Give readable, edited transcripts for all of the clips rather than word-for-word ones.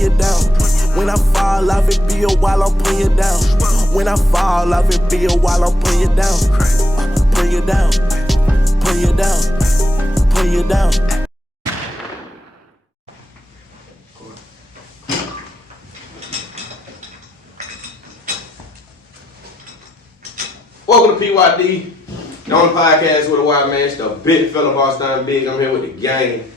you down. When I fall off, it be a while I'm putting you down. When I fall off, it be a while I'm putting you down. Put you down, put you down, put you down. Welcome to PYD, the only podcast with a white man. It's the big fella boss down big. I'm here with the gang.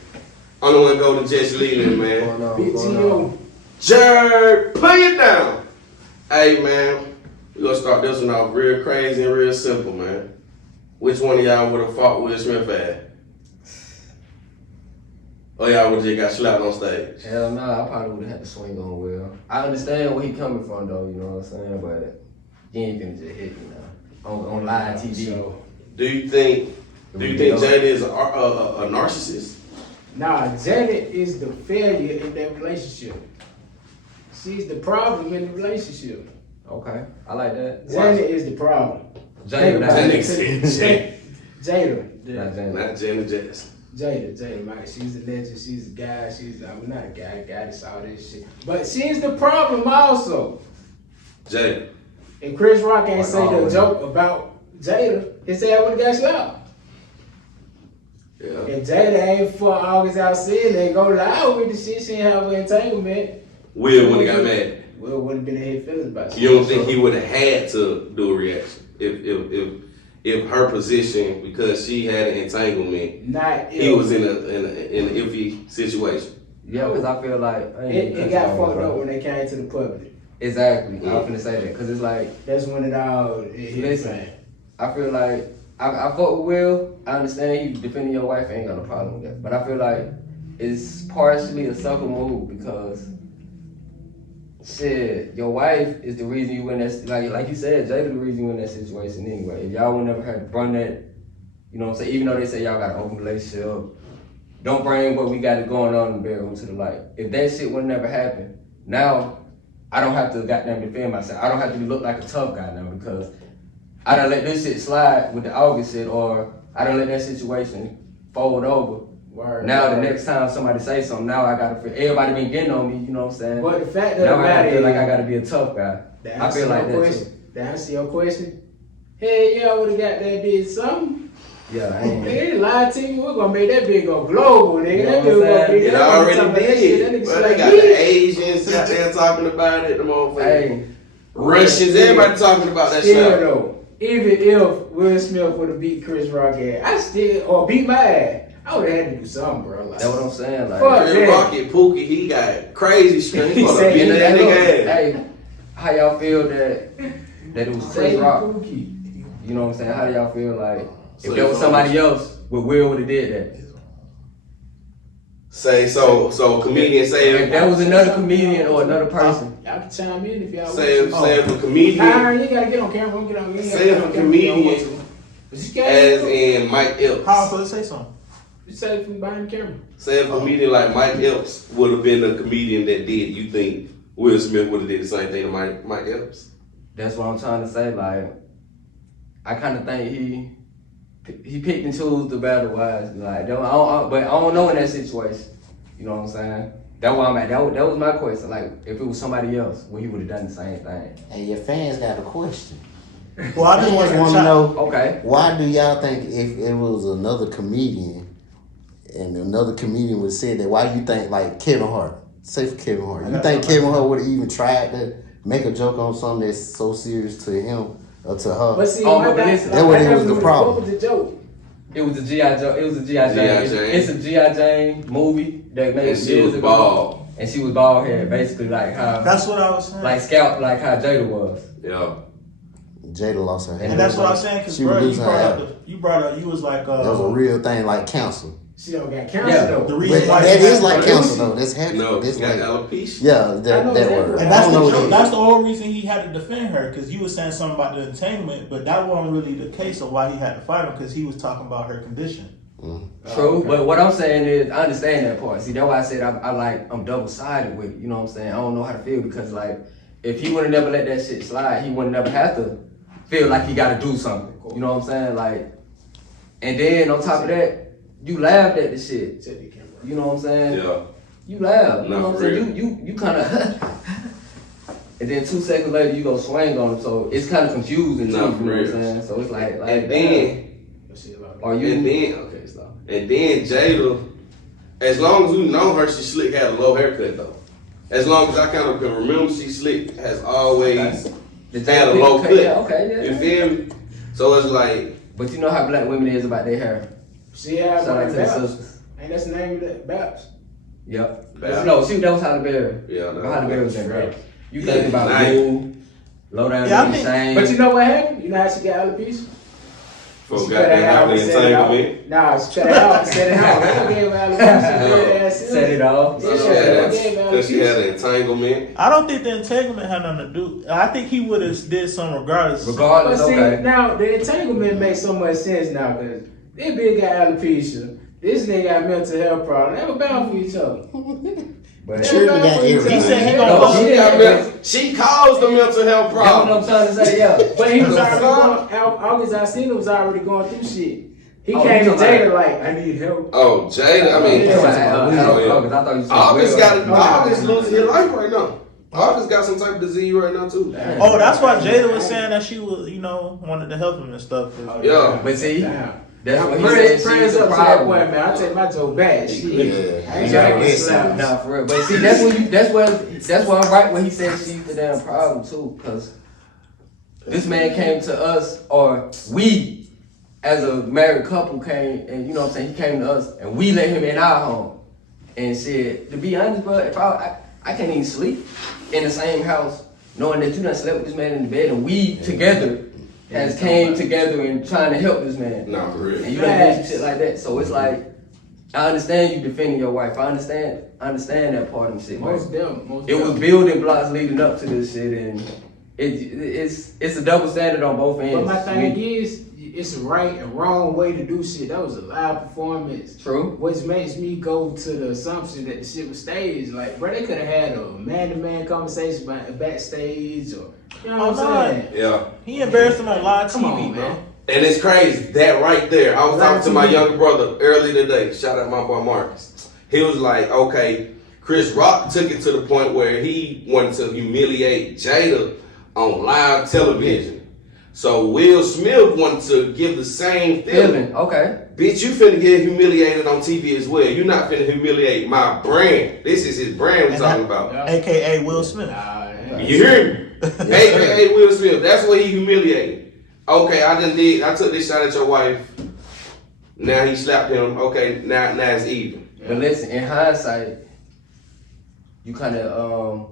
I'm the one go to Jesse Leland, man. Big T.O. Jerk, put it down. Hey, man, we gonna start this one off real crazy and real simple, man. Which one of y'all would have fought Will Smith at? Or y'all would have just got slapped on stage? Hell nah, I probably would have had to swing on Will. I understand where he coming from though, you know what I'm saying? But you ain't gonna just hit me now. On live TV. Do you think Jada is a narcissist? Nah, Janet is the failure in that relationship. She's the problem in the relationship. Okay, I like that. Janet is the problem. Jada, That nigga said Jada. Not Jada. Not Janet Jackson. Jada, man. She's a legend. She's a guy. I'm not a guy. That's all this shit. But she's the problem also. Jada. And Chris Rock ain't say the always. joke about Jada. He said I would have got slapped. Yeah. And Jada ain't for August Alsina and go loud with the shit. She ain't have an entanglement. Will would have got mad. Will would have been in his feelings about shit. You don't think he would have had to do a reaction if her position, because she had an entanglement, Not he was in an iffy situation. Yeah, because I feel like It got fucked up when they came to the public. Exactly. I was finna say that because it's like, That's when it hit the listen, fan. I feel like I fuck with Will. I understand you defending your wife. I ain't got no problem with that. But I feel like it's partially a sucker move because shit, your wife is the reason you in that. Like you said, Jada the reason you in that situation anyway. If y'all would never have to run that, you know what I'm saying. Even though they say y'all got an open relationship, don't bring what we got going on in the bedroom to the light. If that shit would never happen, now I don't have to goddamn defend myself. I don't have to look like a tough guy now because I done let this shit slide with the August shit, or I done let that situation fold over. Now the next time somebody say something, now I gotta feel, everybody been getting on me, you know what I'm saying? But the fact of Now the I gotta matter feel like I is, gotta be a tough guy. to I answer feel like your that question, too. to answer your question, hey, y'all would have got that did something. Yeah, I Nigga, ain't. they lied to you. We're gonna make that bitch go global, nigga. You know That what I'm bitch gonna saying? be It that nigga already talking about that shit. That did. nigga Bro, they like got the Asians out there talking about it, the motherfuckers. Hey, Russians, everybody talking about that Still shit. though, even if Will Smith would have beat Chris Rock ass, or beat my ass, I would have had to do something, bro. Like, that's what I'm saying. Like, Fuck. Chris Yeah. Rocket, Pookie, he got crazy strength. He He supposed said- to beat and that look, nigga ass. hey, how y'all feel that it was Chris Say Rock? Pookie. You know what I'm saying? How do y'all feel like So if there was somebody else, Will would have did that? Say so comedian say If there was another comedian or another person, Y'all can chime in if y'all say want to. if a comedian Nah, you gotta get on camera. Don't get on. You ain't gotta Say get if on a camera if you don't want comedian to. But you as can't. in Mike Epps. How am I supposed to say something? You say it from behind the camera. Say if a comedian like Mike Epps would have been a comedian that did, you think Will Smith would have did the same thing to Mike Epps? that's what I'm trying to say. Like, I kind of think he picked and chose the battle wise. Like, but I don't know in that situation. You know what I'm saying? That's where I'm at. That was my question. Like, if it was somebody else, well, he would have done the same thing. Hey, your fans got a question. Well, I just Fans want to want to chime. know Okay. why do y'all think if it was another comedian and another comedian would have said that, why you think like Kevin Hart? Say for Kevin Hart, you think Kevin Hart would have even tried to make a joke on something that's so serious to him or to her? But see, Oh, my but guy- listen, my that what guy it was the what problem. was the joke? It was a G.I. Joe. It was a G.I. Jane. G.I. Jane. It's a G.I. Jane movie that made And she years was ago. bald. And she was bald head, basically like how That's what I was saying. like scalp, like how Jada was. Yeah. Jada lost her hair. and that's what I was saying, because She bro, was you losing brought her up you was like, That was a real thing, like counsel. She don't got cancer Yeah. though. the reason But why that she is had like to- counsel though. That's heavy. No, That's he got like, alopecia. yeah, I know that that word. word. And I that's don't know the what joke. it That's is. the whole reason he had to defend her, because you were saying something about the entanglement, but that wasn't really the case of why he had to fight him, because he was talking about her condition. True, but what I'm saying is, I understand that part. See, that's why I said I'm double sided with it. You know what I'm saying? I don't know how to feel because like, if he would have never let that shit slide, he would never have to feel like he got to do something. You know what I'm saying? Like, and then on top of that, you laughed at the shit. Check the camera. You know what I'm saying? Yeah. you laugh. You Nah, know what I'm for saying? You kind of. And then 2 seconds later, you go swing on him, so it's kind of confusing too. Nah, You for know what I'm real. saying? So it's like And then, are you? and then, okay, stop. And then Jada, as long as we know her, she slick had a low haircut though. As long as I kind of can remember, she slick has always had a low cut. Yeah, okay, yeah. You feel me? So it's like, But you know how black women is about their hair. She had Shout out one to the Babs. sisters. Ain't that's the name of that? Babs. Yep. Babs. No, that was Halle Berry. yeah, no, Halle Berry was in right. Babs. You Yeah, think about nice. Blue, Low Down Yeah, I in the think- Shame. But you know what happened? You know how she got alopecia? For She cut goddamn it out having and an set it out. entanglement. Nah, she cut it out and set it out. She gave her alopecia. Set it off. Yeah, She she had, gave her cause she had alopecia. an entanglement. I don't think the entanglement had nothing to do. I think he would have did some regardless. But Regardless, see, okay. now the entanglement makes so much sense now because this bitch got alopecia. This nigga got mental health problems. They were bound for each other. But True, got everything. He said he No, gonna she She, didn't. she caused the mental health That's what problem. I'm trying to say, yeah. But he was already going. August Alsina was already going through shit. He Oh, came you to talking Jada about- like, I need help. Oh, Jada, I mean, Yeah, oh, yeah. August, I thought you said August Will. got August losing his life right now. August got some type of disease right now too. Oh, that's why Jada was saying that she was, wanted to help him and stuff. Yeah. But see, Damn. that's what he Prayers said. She's up the to that boy, problem. man. I take my joke back. Shit. Yeah. I ain't Yeah, trying to get listen. slapped. Nah, for real. But see, that's where I'm right when he said she's the damn problem too, because this man came to us, or we, as a married couple, came and you know what I'm saying, he came to us and we let him in our home and said, to be honest, bro, if I can't even sleep in the same house knowing that you done slept with this man in the bed and we together has came together and trying to help this man. Nah, for real. And you done did some shit like that. So it's like, I understand you defending your wife. I understand that part of the shit. Most them. Most It was them. building blocks leading up to this shit, and it's a double standard on both ends. But my thing is, it's a right and wrong way to do shit. That was a live performance. True. Which makes me go to the assumption that the shit was staged. Like, bro, they could have had a man-to-man conversation backstage, or you know what I'm saying? Yeah. He embarrassed him on live TV, Come on, bro. man. And it's crazy, that right there. I was talking to my younger brother earlier today. Shout out my boy Marcus. He was like, okay, Chris Rock took it to the point where he wanted to humiliate Jada on live television. So Will Smith wanted to give the same feeling. Feeling, okay. Bitch, you finna get humiliated on TV as well. You're not finna humiliate my brand. This is his brand we're And talking that- about. AKA Will Smith. You hear me? AKA Will Smith. That's what he humiliated. Okay, I took this shot at your wife. Now he slapped him. Okay, now it's even. But listen, in hindsight, you kind of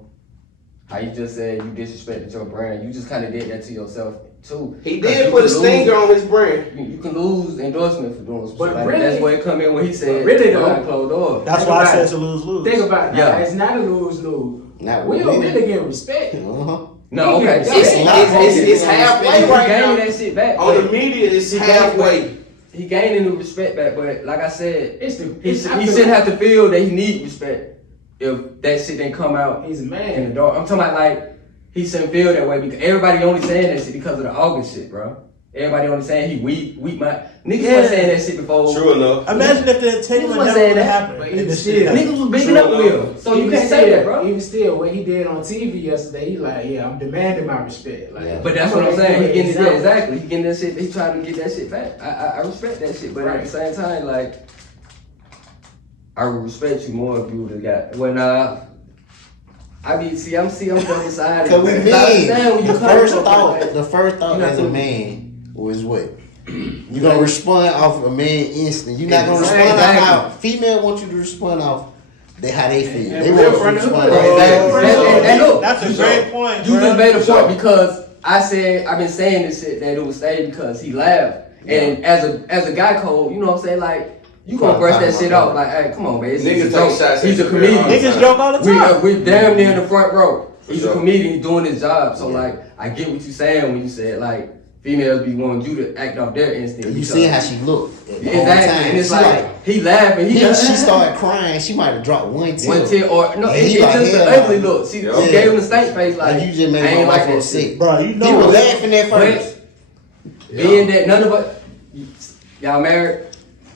how you just said you disrespected your brand. You just kind of did that to yourself too. He 'Cause did you put a can stinger lose- on his brand. You can lose endorsement for doing some But shit like really- that. That's where it come in when he said, really though- behind closed doors. That's Think why I about said it. it's a lose-lose. Think about it. Yeah. Now. It's not a lose-lose. Not Will really. really get respect. Uh-huh. No, okay. It's halfway He right gained now. that shit back. On the but media, it's He halfway. He gaining the respect back, but like I said, It's the. he It's, I he feel shouldn't like have to feel that he need respect if that shit didn't come out He's a in the man. dark. I'm talking about like he shouldn't feel that way because everybody only saying that shit because of the August shit, bro. Everybody only saying he weak. Niggas Yeah. was saying that shit before. True enough. Imagine if the He entanglement was never saying would have that, happened. but and even this still- shit happened. Niggas was bigging True up enough. Will, so you Even can't still, say that, bro. Even still, what he did on TV yesterday, he like, yeah, I'm demanding my respect. Like, Yeah. But that's what I'm saying. He getting Example. it exactly. He getting that shit. He trying to get that shit back. I respect that shit, but at the same time, like I would respect you more if you would have got. When I'm double sided. Cause we mean, the first like, thought You as a not- man was what? You gonna respond off a man instant. You're not gonna respond Exactly. off how female want you to respond off how they feel. And They real want you to friend of the respond hood. off Exactly. that. And look, That's a great point. You bro. just made a point because I've been saying this shit that it was staged because he laughed. And as a guy code, you know what I'm saying? Like, you gonna brush that shit off. Like, hey, come on, man. It's Niggas a take joke. shots He's at a you, comedian. man. Niggas joke all the time. We damn near in the front row. For He's sure. a comedian. He's doing his job. So like, I get what you're saying when you said like females be wanting you to act off their instinct. You because- see how she looked the whole Exactly. time. And it's She like, he laughing. He then she started crying. She might have dropped one tear. one tear or no, And it's he like, just hell the no. ugly look. She Yeah. gave him the stank face like, Like you just made I my ain't wife like feel that sick. shit. Bro, you He know was it. laughing at first. Being that none of us, y'all married,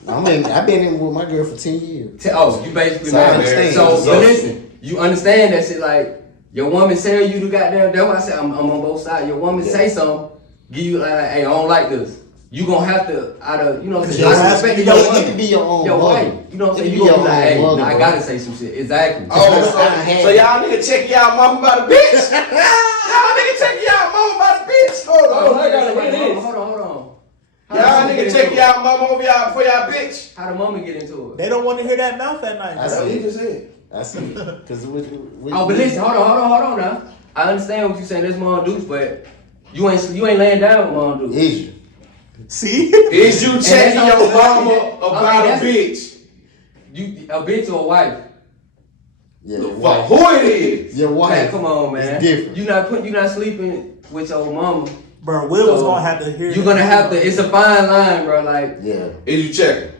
I've been in with my girl for 10 years. Oh, you basically So I married. understand. So, So- but listen, you understand that shit like your woman tell you to goddamn. That's why I said I'm on both sides. Your woman say something, give you like, hey, I don't like this. You gonna have to out of you know what I'm saying. Your I wife- respect you your know, it woman, can be your own your mother. wife. You know what I'm It saying. can You be gonna be your like, own hey, mother, nah, I bro. gotta say some shit. Exactly. So y'all nigga check y'all mama about a bitch. Y'all nigga check y'all mama about a bitch. Hold on, I gotta hear this. Hold on. Y'all nigga check y'all mama over y'all for y'all bitch. How the mama get into it? They don't want to hear that mouth at night. I bro. see. just said. I see. Because Oh, but listen, hold on now. I understand what you saying. This Mom Dukes, but you ain't laying down with Mom Dukes. Is you? See? Is you checking that's your all- mama about a bitch? You a bitch or a wife? Yeah. The your fuck wife. who it is? Your Man, wife. come on, man. It's different. You not sleeping with your mama. Bro, Will was So, gonna have to hear You're that. gonna have to. It's a fine line, bro. Like Yeah. Is you checking?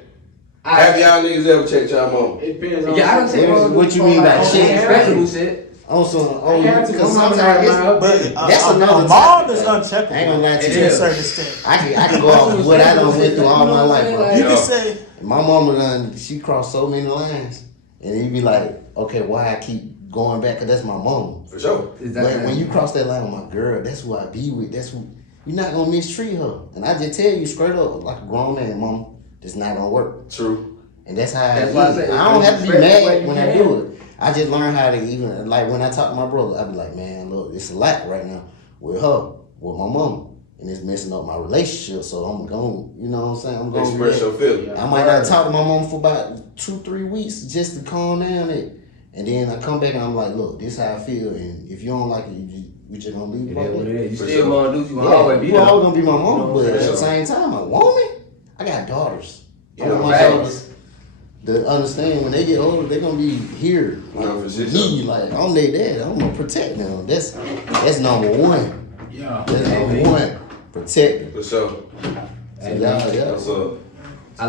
Have y'all niggas ever checked y'all mama? It depends on. yeah, I don't take What- Mom what Dukes you for, mean by like, shit? respectable shit. Also, I have to because come on sometimes my own. But that's another mom topic. is uncheckable. I ain't gonna lie to It to you. a is. certain extent. I can go off what I done went through all my life, bro. You Yeah. can say, My mama done, she crossed so many lines. And you be like, okay, why I keep going back? Because that's my mama. For sure. But when you cross that line with my girl, that's who I be with. That's who, you're not going to mistreat her. And I just tell you straight up, like a grown man, mama, this not going to work. True. And that's how That's I why I is. say, I don't have to be respect the way mad you when I can. do it. I just learned how to even, like when I talk to my brother, I be like, man, look, it's a lot right now with her, with my mama. And it's messing up my relationship. So I'm going, you know what I'm saying? I'm going Express your feelings. I might not talk to my mom for about 2-3 weeks just to calm down it. And then I come back and I'm like, look, this how I feel. And if you don't like it, we just gonna leave It it is what like it that. is. You For still sure. Mom Dukes. You gonna Yeah, always be you there. always gonna be my You know mom, what but I'm at the saying? same time, a woman, I got daughters. I Yeah, want my facts. daughters to understand when they get older, they're gonna be here. Like, No, for with sure. me, like I'm their dad. I'm gonna protect them. That's number one. Yeah. That's number one. Protect them. For sure. So yeah. What's up? I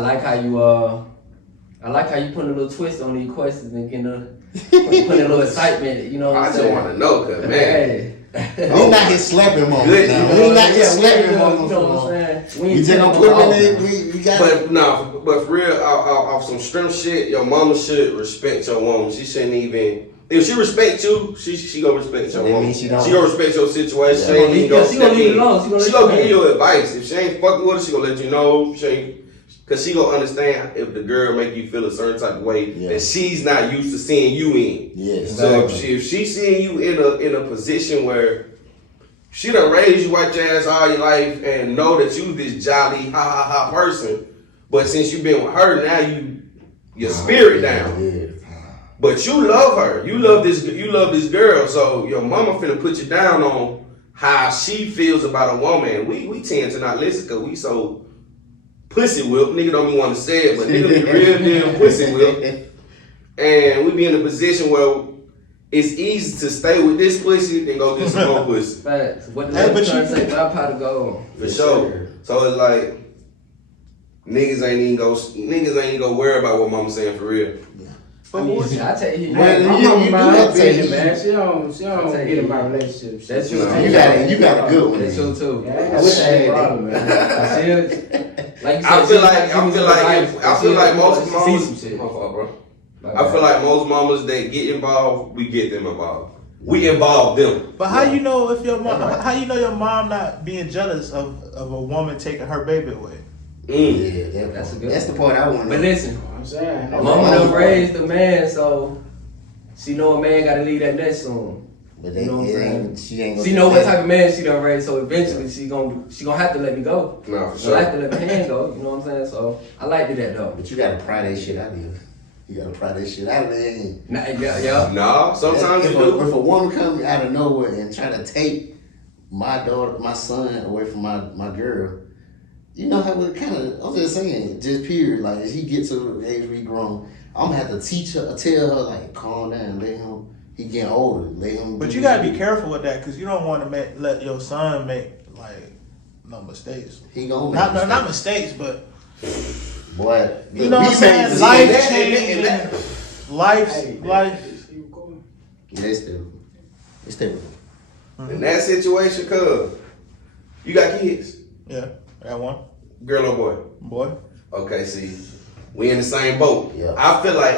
like how you put a little twist on these questions and getting put a little excitement. You know what I I'm just saying? want to know, cause man, Hey. We not his slapping moments Good. now. You We not his slapping You moments. know no what more. I'm saying? We ain't just gonna taking put no them in off. there. We got but no, but for real, off some strength shit, your mama should respect your woman. She shouldn't even. If she respect you, she gonna respect your That woman. means she She don't. gonna respect your situation. Yeah. She ain't even gonna She gonna step leave it in. alone. She gonna She let gonna you give know. you advice. If she ain't fucking with her, she gonna let you know. She ain't, cause she gonna understand if the girl make you feel a certain type of way Yeah. that she's not used to seeing you in. Yes. So if she seeing you in a position where she done raised you out your ass all your life and know that you this jolly ha ha ha person, but since you been with her now your spirit down. Yeah. But you love her. You love this girl. So your mama finna put you down on how she feels about a woman. We tend to not listen because we so pussy whipped. Nigga don't even want to say it, but nigga be real damn pussy whipped. And we be in a position where it's easy to stay with this pussy than go get some more pussy. Facts. What the Hey, lady but trying you- to say? My pot to go. For sure. So it's like niggas ain't even go worry about what mama saying for real. I mean, I tell you, Well, My you mama do mind her have to take business, heed. man. She don't Take get in heed. my relationship. That's She- true. You got a good one. That's true too. Yeah, I that's wish I had a shit. problem, man. I feel, like you said, I feel like most see mamas. some shit. My fault, bro. My I bad. feel like most mamas that get involved, we get them involved. We involve them. But how you know if your mom? How you know your mom not being jealous of a woman taking her baby away? Mm. Yeah, That's a good that's the one. part I want. But listen, I'm saying. mama done raised a man, so she know a man gotta leave that nest soon. But You know what I'm saying? she ain't gonna. She know what type of man she done raised, so eventually she gonna have to let me go. No, for She gonna have sure. to let my hand go. You know what I'm saying? So I like that though. But you gotta pry that shit out of you. You gotta pry that shit out of there. And Nah, yeah. No, sometimes if you a, do. if a woman come out of nowhere and try to take my daughter, my son away from my girl, you know how it kind of. I'm just saying, just period. Like as he gets to the age we grown, I'm gonna have to teach her, tell her like, calm down, let him. He getting older, let him. But do you gotta his be thing. careful with that because you don't want to let your son make like no mistakes. He gonna Not mistakes, but boy. you know what I'm saying. see, Life that- changing, that- life. Yeah, they still. In that situation, cuz you got kids, Yeah, that one girl or boy. boy. Okay, see, We in the same boat. Yeah. I feel like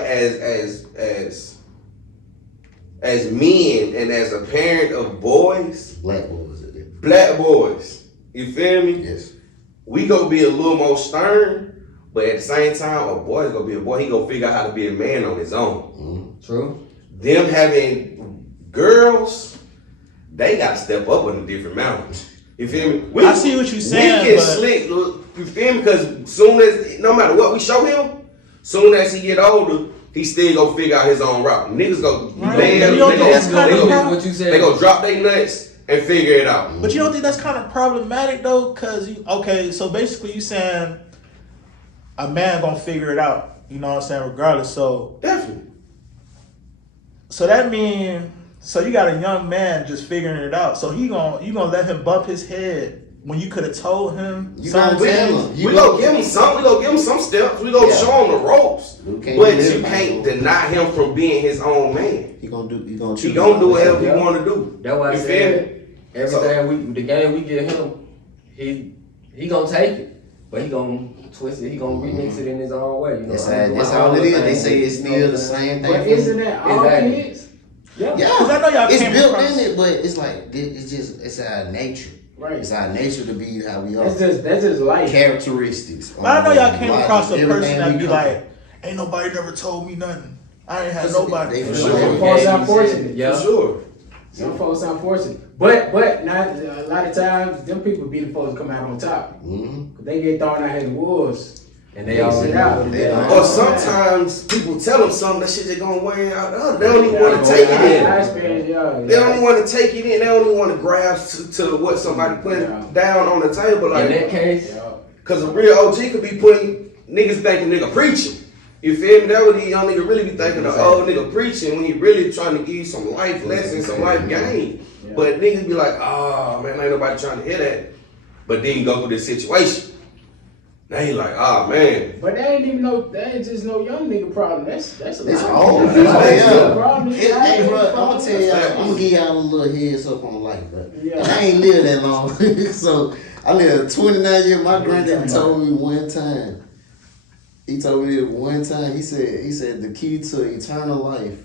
as men and as a parent of boys, Black boys are there. black boys, you feel me? Yes. We gonna be a little more stern, but at the same time, a boy's gonna be a boy. He gonna figure out how to be a man on his own. True. Them having girls, they gotta step up on a different mountain. You feel me? I see what you're saying, We get but- slick, you feel me? Because soon as, no matter what we show him, soon as he get older, he still gonna figure out his own route. Niggas go, Right. they You don't think that's kinda go- problem? What you said. they gonna drop their nuts and figure it out. But you don't think that's kind of problematic though? Cause so basically you saying a man gonna figure it out. You know what I'm saying? Regardless. So Definitely. that mean so you got a young man just figuring it out. So you gonna let him bump his head when you could have told him. You certain gonna tell things? him. We gonna give him some. We gonna give him some steps. We gonna Yeah. show him the ropes. You can't But live you by can't those. deny him from being his own man. He gonna do whatever he want to do. That's why I You feel said me? everything the game we give him, he gonna take it, but he gonna twist it. He gonna remix it in his own way. You know, That's, I'm doing that's my all own it is. thing. They say it's You know still what the I'm saying? same thing. But isn't that all Exactly. kids? Yeah. Yeah, 'Cause I know y'all it's came built across- in it, but it's like it's our nature. Right. It's our nature to be how we are. That's just life. Characteristics. But I know y'all came Like, across a everything person that we be come- like, ain't nobody never told me nothing. I ain't had They nobody. for Yeah, sure. you False said- unfortunate. Yeah. For sure. Some folks unfortunate. But not a lot of times them people be the folks come out on top. Mhm. They get thrown out in the wolves. And they already sit out. know what it They is. don't. Or sometimes people tell them something, that shit just gonna wear out the other. They don't even want to take it I in. experience, yeah. They don't even want to take it in. They don't even want to grasp to what somebody putting Yeah. down on the table. In that Like, case, Yeah. cause a real OG could be putting niggas thinking nigga preaching. You feel me? That what these young nigga really be thinking the old nigga preaching when he really trying to give you some life lessons, some life game. Yeah. But niggas be like, oh man, ain't nobody trying to hear that. But then you go through this situation. They ain't like, oh man. But that ain't just no young nigga problem. That's a It's lot. all. That's Yeah. a problem. Hey, bro, I'm gonna tell y'all. Facts. I'm gonna give y'all a little heads up on life, bro. Yeah. And I ain't lived that long, so I lived 29 years. My granddaddy told me one time. He told me that one time. He said the key to eternal life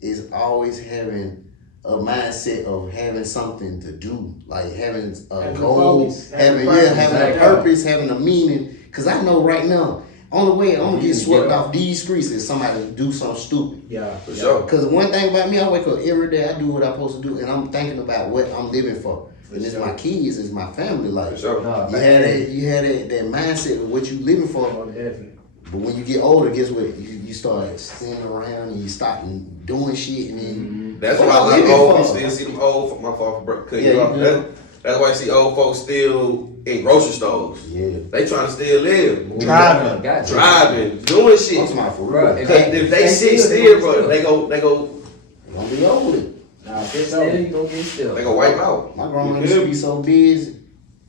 is always having a mindset of having something to do, like having a Having goal, focus, having having purpose, having a like, purpose, having a meaning. Cause I know right now, only way I'm gonna get swept Yeah. off these streets is somebody do something stupid. Yeah. For sure. Cause one thing about me, I wake up every day, I do what I'm supposed to do, and I'm thinking about what I'm living for. And it's my kids, it's my family. Like For sure. no, you had that mindset of what you living for. Oh, definitely. But when you get older, guess what? You start standing around and you stop doing shit, and then That's what why I I'm like living old for? folks still see them old. My fault for cutting Yeah, you you off. good. That's why I see old folks still in grocery stores. Yeah. They trying to still live, Driving. Got you. driving, doing shit. I'm talking about for Bruh, real. if Cause if they sit still, bro, they go, They gonna be old. Nah, Still, so you gonna get still. they go wipe out. My grandma You used feel to me? be so busy,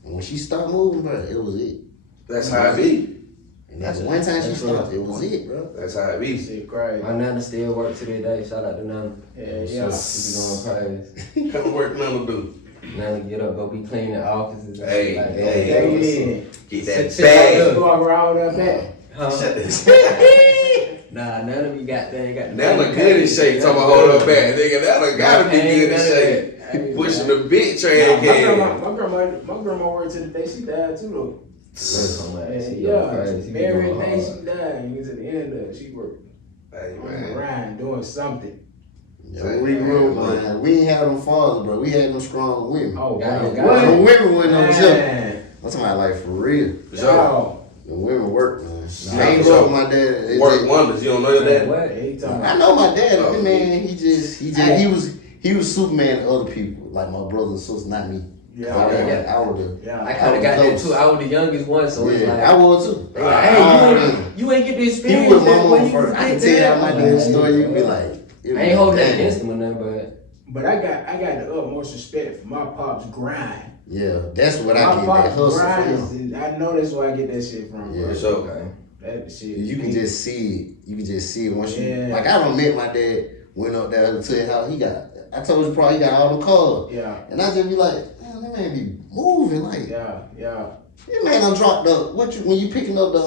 and when she stopped moving, bro, it was it. That's how it be. And that's one time she That's stopped, real. it was it, bro. That's how it be. shit crazy. My nana still work to this day. Shout out to Nana. Yeah, She yeah. be going crazy. Come work, none do. Nana get up, go be cleaning offices. And Hey, shit like that. hey. Get that Sit bag. down. Walk around with that back. Huh? Shut this. Nah, Nana be got the That look good in shape. Talking about hold up back, nigga. That look gotta be good in shape. Pushing the big train can. My grandma worked to the day she died too though. Yeah, Every day she died, and to the end of it, she worked Hey man. around doing something. Yeah, we grew up, man. We ain't had them fathers, bro. We had them strong women. Oh, God, God. God. Them women wasn't no joke. Man. I'm talking about like for real. For sure. Wow. The women work, man. Nah, I ain't for grow sure. up with my dad. It Work just- wonders. You don't know your dad? What? Yeah, he talking I about. know my dad, Oh, man. He was Superman to other people, like my brothers and sisters, not me. Yeah. I, Yeah. I would Yeah. I kind of got that close. too. I was the youngest one, so it's Yeah, like, I was too. they like, hey, you ain't get the He experience was my that when mom you first. was I can there. tell y'all my dad's story. You can be like, I ain't holding that damn. against him or nothing, but But I got the utmost respect for my pop's grind. Yeah, that's what I My get that pop's hustle grind from. is, I know that's where I get that shit from. Yeah. For sure. okay. That shit. You can just see it. You can just see it once you Yeah. like. I don't met my dad. Went up there to his house. He got. I told you probably he got all the cars. Yeah. And I just be like, man, that man be moving like. Yeah. That man done dropped when you picking up the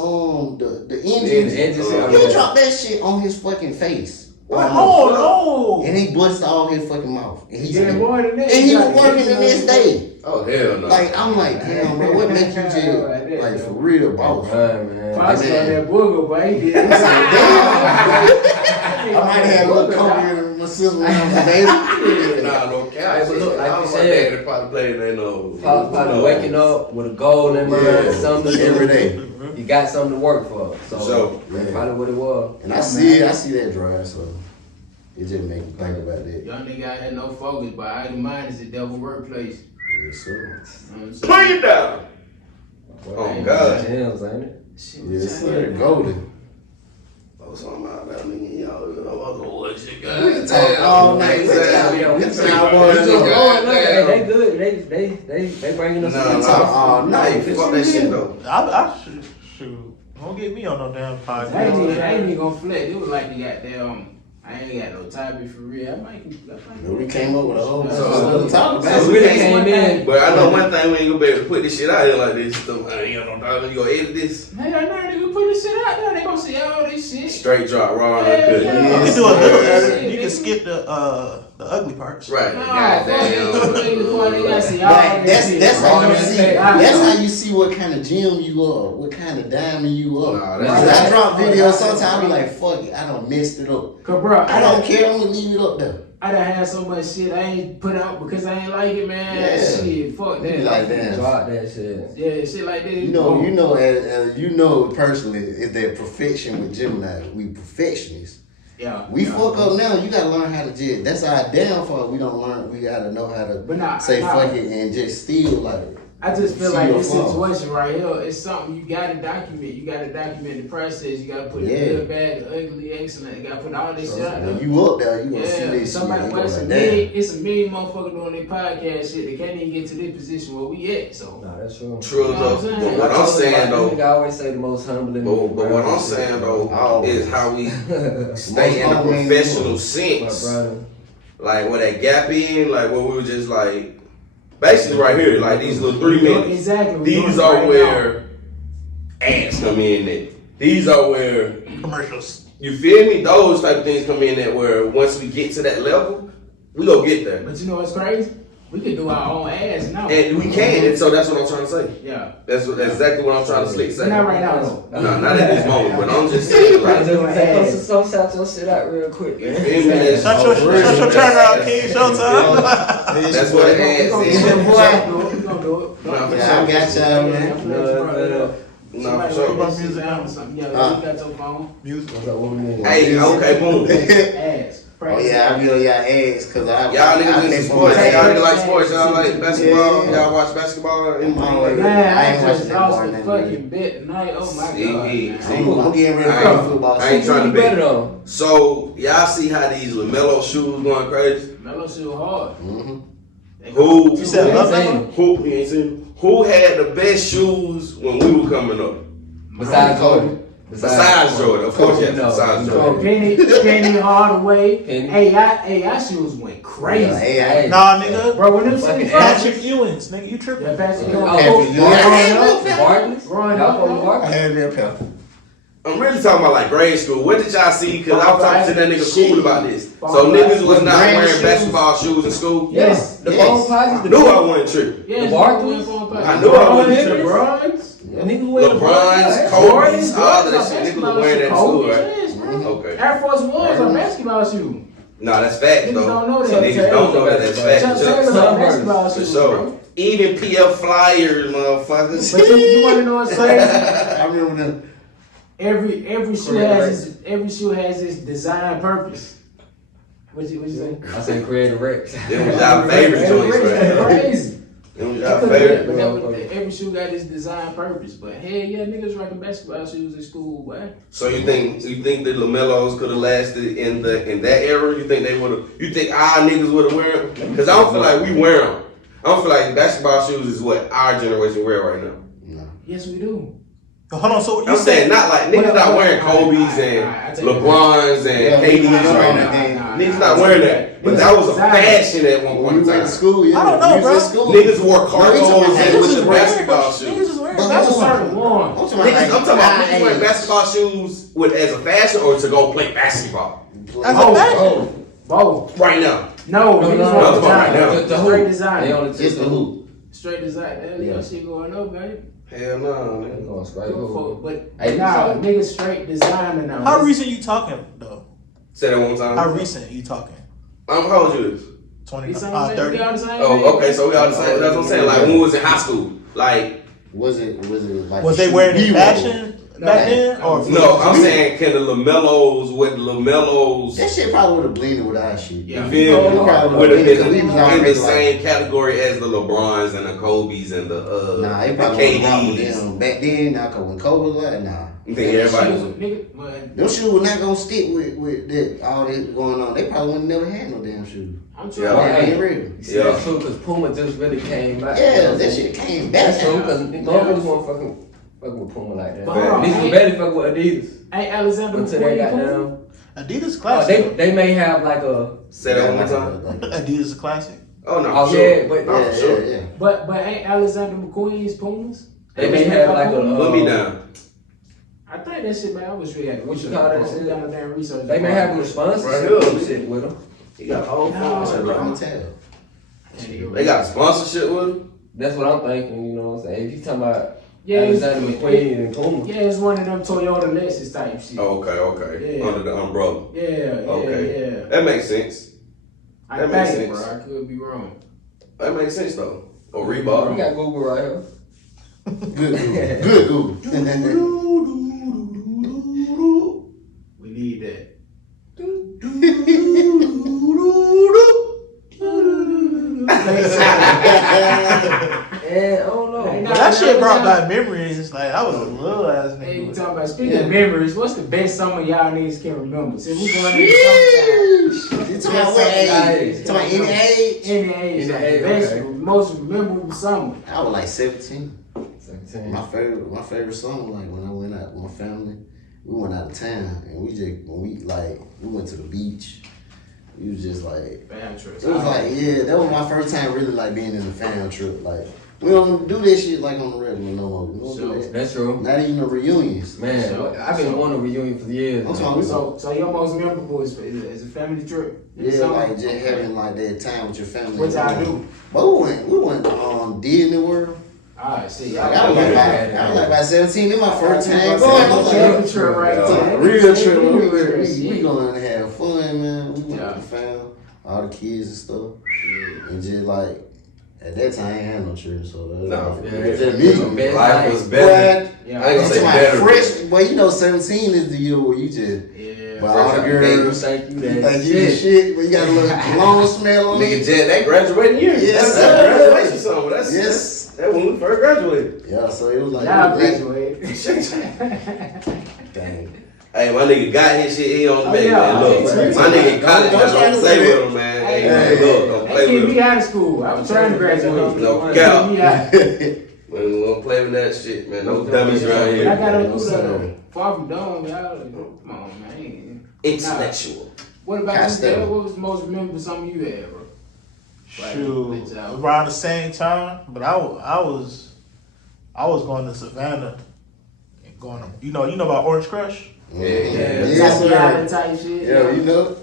engines. The engines, He dropped that shit on his fucking face. What? Oh And he busted all his fucking mouth. And Yeah, more than that. he was working the next day. Oh hell no. Like I'm like, damn, bro, what make you just like for real, bro? Man. Fox on that booger, boy. He did. I might have a little coke in my sister when I was a baby. Nah, no cap. Hey, but look, like I you was said- my dad probably played that no. Probably waking up with a goal in mind, Yeah, something to every do. day. You got something to work for. So So, that's yeah. probably what it was. And I see that drive, so it just make me think about that. Young nigga out here no focus, but idle mind is the devil workplace. Yes, sir. You know what I'm saying? play it down. Well, Oh, God. Gems, ain't it? Shit, Yes, what sir. y'all Golden. Oh, something about that nigga, y'all what you We got? can talk all night. Exactly. That's Exactly. how I want Hey, to go. they good. They bringing us. Nah, talk all night. Fuck that shit though. I shoot. Don't get me on no damn I ain't podcast. even gonna flex. It was like you got damn. I ain't got no topic for real. I might. We came up with a whole So- bunch of talk So about we it. really came in. But I know one thing, we ain't gonna be able to put this shit out here like this. So, I ain't got no problem. You gonna edit this? Hey, I know nigga put this shit out there. They gonna see all this shit. Straight drop, raw and Yeah, uncut. yeah. You Yes, can do a little sir. edit. You can skip the ugly parts. Right. No, Goddamn. they gotta see all Like, this shit. that's how you Raw see. and That's how you see what kind of gym you are, what kind of diamond you are. Nah, When that's- I drop videos, sometimes I be like, fuck it, I done messed it up. Cause bro, I don't care. I'm gonna leave it up there. I done had so much shit I ain't put out because I ain't like it, man. Yeah. Shit, fuck You be that. like, damn. Drop that shit. Yeah, shit like that. You know, as you know personally, is that perfection with Gemini. We perfectionists. Yeah. We yeah. fuck up now. You gotta learn how to just. That's our downfall. We don't learn. We gotta know how to But nah, say nah. fuck it and just still like. I just feel See like your this flaws. situation right here is something you gotta document. You gotta document the process. You gotta put the Yeah. good, bad, the ugly, excellent. You gotta put all this shit out When there. you up there, you gonna see Yeah, this somebody, shit. well, And it's, you a gonna be like, million, it's a million motherfuckers doing their podcast shit. They can't even get to this position where we at. So, Nah, that's true. True You know though. what I'm But saying? what I'm saying though, I always say the most humbling. but what I'm saying though Always. is how we stay in a humbling professional My sense. brother. Like where that gap in, like where we were just like, basically right here, like these little 3 minutes. exactly. we These doing it are right where ads come in at. These are where, Commercials. you feel me? Those type of things come in at where once we get to that level, we gonna get now. there. But you know what's crazy? We can do our own ads now. And we can, and so that's what I'm trying to say. Yeah. That's exactly what I'm trying to slick But say. not right now though. No, not at this moment, but I'm just saying, like, So shout your shit out real quick, man. feel me? Shut your turnaround, King. Showtime. That's what it We gonna is. do it. boy. We gonna do it. Nah, for Yeah, I got y'all, man. Nah, for sure. About music or something. Yeah, you got your phone. Music. What's up, what we need? Hey, okay, boom. Ads. Oh yeah, I be on y'all ass because I. Y'all niggas I into play sports. for Y'all my niggas like sports. Y'all like basketball. Yeah. Y'all watch basketball. Anything like that. Man, I I ain't just watching that lost more the than fucking bet tonight. Oh my See, god. he- man. I'm getting ready I for ain't- football I ain't season. trying to You better bet. though. So y'all see how these LaMelo shoes going crazy? Melo shit hard. Mhm. They Who- go- You said Who LaMelo? ain't Who you ain't seen? Who had the best shoes when we were coming up? Besides Jordan. Besides Jordan, of course, yes. No, Besides no. So Jordan. Penny Hardaway. Penny. AI shoes went crazy. Yeah, hey, Nah, nigga. Bro, when them Fucking shit Patrick Ewins, nigga, you tripping? Yeah, Patrick Oh, Ewing. Bartley? Growing Y'all up, from I Bartley? had that pepper. I'm really talking about like grade school. What did y'all see? Because I was talking to that nigga Shit. school about this. So Ball niggas was not brand wearing shoes. basketball shoes in school. Yes. The Yes. bone I pockets. The knew I wasn't tripping. Yeah, The Barclays? I knew I wasn't tripping. LeBrons. niggas wear the LeBrons, Kobe's, all of that shit. Niggas was wearing that in school, right? Okay. Air Force Ones are basketball shoes. Nah, that's fact Niggas though. don't know that. Niggas don't know that. That's fact. Chuck Chuck- Taylor's are basketball For shoes, sure. bro. Even PF Flyers, motherfuckers. But you wanna know what's crazy? I remember them. Every shoe has its design purpose. What you say? I say Creative Rex. Them was our favorite joints, That's right? crazy. Them was You our could've- favorite. but that was- every shoe got its design purpose. But hell yeah, niggas rocking basketball shoes in school, boy. So you think the Lamelos could have lasted in that era? You think they would have? You think our niggas would have wear them? Because I don't feel like we wear them. I don't feel like basketball shoes is what our generation wear right now. No. Yes, we do. Hold on, so you I'm saying said not like niggas not wearing Kobe's and LeBrons and Yeah, KD's nah, right nah, now. nah, Niggas not wearing that. But that was a fashion at one When point we in went time. to school, yeah. I don't know, we was bro. in school. Niggas wore No, we talking cargos about and with niggas the was wearing basketball niggas shoes. was wearing But That's a hold on. certain one. I'm talking Niggas, I'm talking about high niggas wearing age. basketball shoes with as a fashion or to go play basketball As a Oh, fashion. Both. right now. No, No, niggas no, want no, design. no. The Straight hoop. design. They only It's took the hoop. Straight design. That Yeah. shit going up, baby. Hell no, They nigga. going straight Go for hoop. it. But Hey, nah, so- niggas straight designer now. How recent you talking though? Say that one time. How recent you talking? How old you is? 20, You saying 30. we all the same? Oh, okay, so we all the same. That's what I'm saying. Like when we was in high school, like Was it like Was the they shoe wearing we it wore? fashion back then? Or no, I'm saying can the Lamellos with Lamellos? That shit probably would have blended with our shit. Yeah. You feel me? Probably Would have been because we was in already the like- same category as the LeBrons and the Kobe's and the Nah, it the probably would have with KD's. them back then. Now, cause when Kobe was like, nah. You think everybody was? Nigga, but Them shoes were not gonna stick with that all that going on. They probably would never had no damn shoes. I'm Yeah. trying. Yeah, Hey, ain't real. You see, Yeah. that's true because Puma just really came back. Yeah, that shit came back. That's true because Yeah. nobody want fucking with Puma like that. But hold on, Niggas hey. barely fuck with Adidas Hey, Alexander until they got McQueen. down. Adidas Oh, classic. they may have like a Say that one more time. Adidas a classic. Oh no, Oh, for yeah, sure. but- No, Yeah, for sure. yeah. But ain't Alexander McQueen's Pumas? they may have like a Put me down. I think that shit, man. I was really What you call that shit? Got no damn research. they may have a response Right to here. shit with them. He got a whole No, phone. That's shit, what bro. I'm telling. They got a sponsorship with him. That's what I'm thinking. You know what I'm saying? If you talking about Yeah, Alexander McQueen and Puma, Yeah, it's one of them Toyota Lexus type shit. Oh, okay. Yeah. Under the umbrella. Yeah, Okay. yeah. That makes sense. I That makes think, sense. bro. I could be wrong. That makes sense though. Or we Reebok. got Google right here. Good Google. Good Google. We need that. And I don't know. Hey, But that shit brought back memories. Like I was a little ass Hey, you nigga. talking about speaking of memories? What's the best summer y'all niggas can remember? Since we going into summertime, You talking about what age? You talking about any age? any age, Any like age, the best, okay. most memorable summer. I was like 17. 17. My favorite song, like when I went out with my family, we went out of town and we went to the beach. We was just like, Bad trips. it was like, yeah, that was my first time really like being in a family trip. Like, we don't do this shit like on the regular no more. We don't do that. That's true. Not even the reunions. Man, So- I've been wanting a reunion for years. I'm man. talking So your most memorable is a family trip. Yeah, Summer? like just having like that time with your family. What y'all do? But we went Disney World. Alright, see. Like, I was like about 17. This my first time going. I was like, Family trip right it's a there. real trip. Yeah. We going to have fun, man. We went Yeah. to the family, all the kids and stuff. And just like, at that time, I ain't had no children, so that No, was yeah. just me. Best Life life. was better. But, Yeah. I ain't gonna say my better. fresh, but you know, 17 is the year where you just, Yeah. but all the Fresh out the girls, Thank you, you that think you the shit, but you got a little cologne smell on Nigga, it. Jet, that graduating year. Yes, That's sir. graduation song. That's Yes. That's when we first graduated. Yeah, so it was like, Y'all it was graduated. dang. Hey, my nigga got his shit. He on the Oh, back, yeah. man. Look, Hey, my nigga in college. don't That's try what to I'm saying do with it. him, man. Hey, Hey, look, don't They play keep with me him. out of school. I was trying to graduate. No Keep cap. me out. We don't play with that shit, man. No dummies around But I here. gotta No do sir. that. Far from dumb, y'all. Come on, man. Intellectual. What about you, Costello. Dad? What was the most memorable summer you had, bro? Shoot, Right, bitch, around the same time, but I was going to Savannah and going to you know about Orange Crush, Yes, Tatiana sir. type shit. Yeah, you know.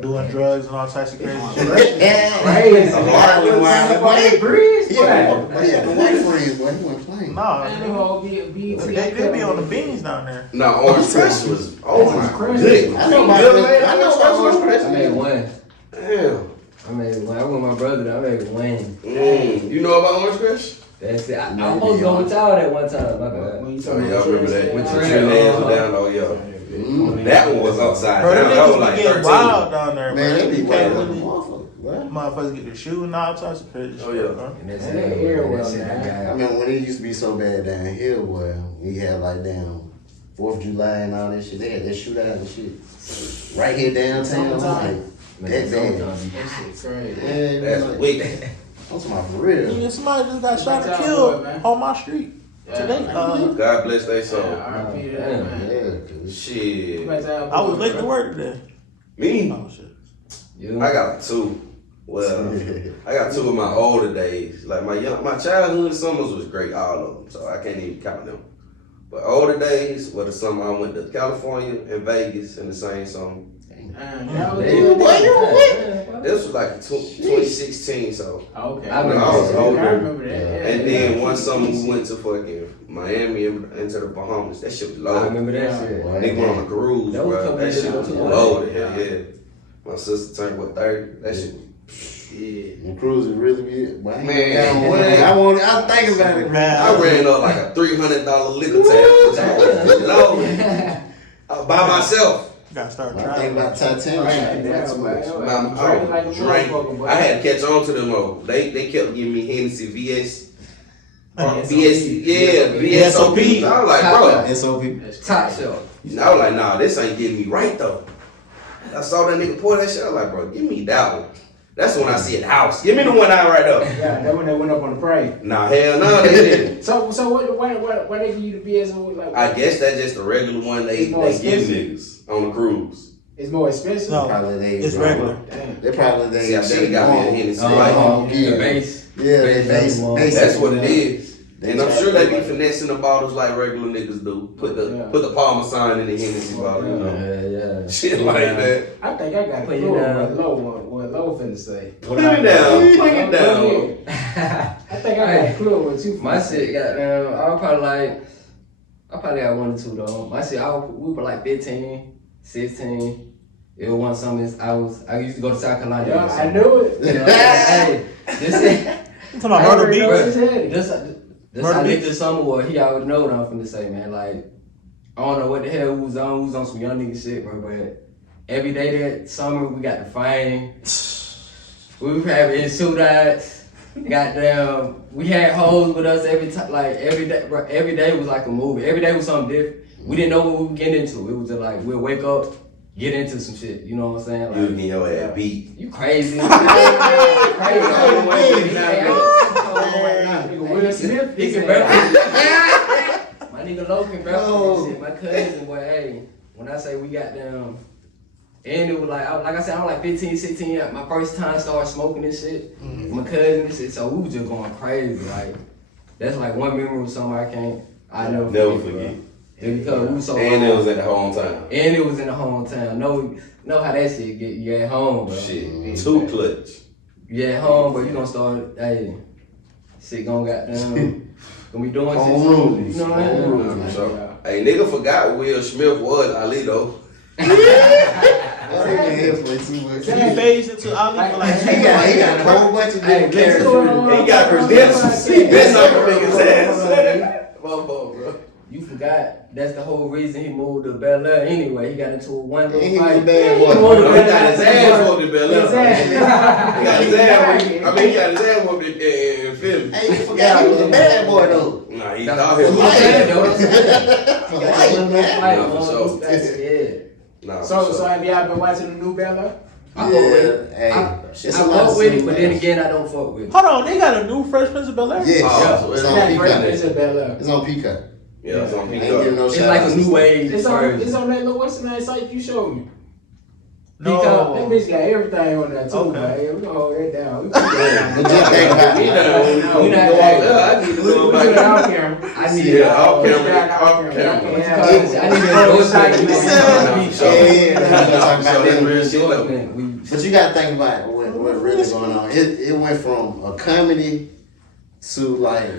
doing drugs and all types of crazy shit. Crazy. Harlem, Up Harlem. on that bridge, Yeah, boy. the white friends, boy, he wasn't playing. Nah, Man, them whole BET. they be on the beans down there. No, Orange Crush was, oh my Crush. goodness. I know my I know Orange Crush. I made one. Damn. I made one. I went with my brother. I made one. You know about Orange Crush? That's it. I almost go with y'all that one time. My bad. When you Oh, yeah, I remember that. With With Trey, Trinidad uh-huh. down, oh, yeah. Mm. That one was upside Bro, down. them That was niggas like be getting 13. wild down there, Man, bro. they be You wild can't like a really, motherfucker. What? motherfuckers get their shooting and all types of crazy Oh, shit, yeah. bro. And that's Man, it. that era That was, shit I man. I got. remember when it used to be so bad down here, boy. We had like down 4th of July and all that shit. They had that shootout and shit. Right here downtown. I'm like, Man, that bad. That shit crazy. Yeah, it was That's like, wicked. I'm talking about for real. Yeah, somebody just got shot and That's killed how it was, man. on my street today. God bless their soul. R.I.P. to that, Damn. man. Yeah, cause Shit. I was late to work today. Me? Oh shit. You. I got two. Well, I got two of my older days. Like my childhood summers was great, all of them. So I can't even count them. But older days were the summer I went to California and Vegas in the same summer. This was like 2016, so. Okay. I was older. I remember that. And then one summer we went to fucking Miami into the Bahamas. That shit was I loaded. remember that shit. Nigga went on a cruise, That was a bro. couple That years shit ago, was too. loaded. Yeah. My sister turned 30. That shit was. Yeah. And cruising really be Man, I'm thinking about it. Man, I ran up like a $300 liquor tab loaded by myself. gotta start I trying. think about Titanic. I had to catch on to them though. They kept giving me Hennessy VS. VSOP. I was like, bro. SOP. Top shelf. I was like, nah, this ain't getting me right though. I saw that nigga pour that shit. I was like, bro, give me that one. That's when I see it house. Give me the one out right up. Yeah, that when they went up on the parade. Nah, hell no, they didn't. So why they give you the BS? Like, I guess that's just the regular one they It's more give expensive. niggas on the cruise. it's more expensive. No. Probably they. It's regular. Damn. They probably See, I should've got me a Hennessy. Like, yeah. The base. Yeah, they base. that's what it is. They And I'm try sure to they do be that. finessing the bottles like regular niggas do. Put the Parmesan in the Hennessy bottle, you know. Yeah. Shit like that. I think I got a Put it clue down. what Low finna say. Put it down. Put it down. I think I got a clue what you finna My say. shit got I probably got 1 or 2 though. My shit, we were like 15, 16. It was one summer. I used to go to South Carolina. Yeah, every I summer. knew it. You know, hey, this You talking about Myrtle Beach? This Myrtle how Beach? nigga summer was. He already know what I'm finna say, man. Like, I don't know what the hell we was on. We was on some young nigga shit, bro. But every day that summer, we got the fame. We were having shootouts. Goddamn, we had hoes with us every time. Like every day, bro. Every day was like a movie. Every day was something different. We didn't know what we were getting into. It was just like we'll wake up, get into some shit. You know what I'm saying? You Like, getting your ass beat. you crazy? Will Smith He is can in barely. that. My nigga Low can barely. Shit. My cousin, boy, hey, when I say we got them, and it was like I said, I was like 15, 16. Yeah, my first time started smoking this shit. My cousin and shit, so we was just going crazy. Like, that's like one memory of something I never forget. forget. And because we was so And it was at the hometown. and it was in the hometown. Know how that shit get you at home, bro. Shit, too clutch. You at home, but you gonna start, hey, shit gonna goddamn, gonna be doing Home shit. rules. You know what I Home mean? rules. So, hey, nigga forgot Will Smith was Ali though. I think they halfway too much. He phased into Ali for like He got a whole bunch of different characters. He got credentials. That's not the nigga's ass. Bumbo, bro. You forgot that's the whole reason he moved to Bel Air anyway. He got into a one little And he fight. was a bad boy. He moved to He Bel got Air. his ass whooped in Bel Air. Exactly. He got his ass whooped. I mean, he got his ass whooped in Philly. Hey, you forgot he was a bad boy though. Nah, he That's thought what he I'm was saying, though. For He got life, one little man. fight, Nah, for one sure. little- that's it. Nah, So have y'all been watching the new Bella? I fuck with it. Hey, I it's a fuck lot of with it, but then similarities. again, I don't fuck with it. Hold on, they got a new Fresh Prince of Bel Air? Yes, Oh, so it's it's on not Peacock. It's a Bella. It's on Peacock. yeah, it's on I ain't giving Peacock. no It's shout like outs. a new age It's on version. that little what's the name site you showed me. No. That bitch got everything on there too, Okay. man. We gonna hold that down. But just think about He it. done. We not Go that- out there. I need to We go do it back. off camera. I need Yeah, off Yeah, camera. Off off camera. camera. I need to endorse it. We Yeah, So- yeah, that's what I'm talking So about. that's real shit though. endorsement. We But you gotta think about what really going on. It went from a comedy to like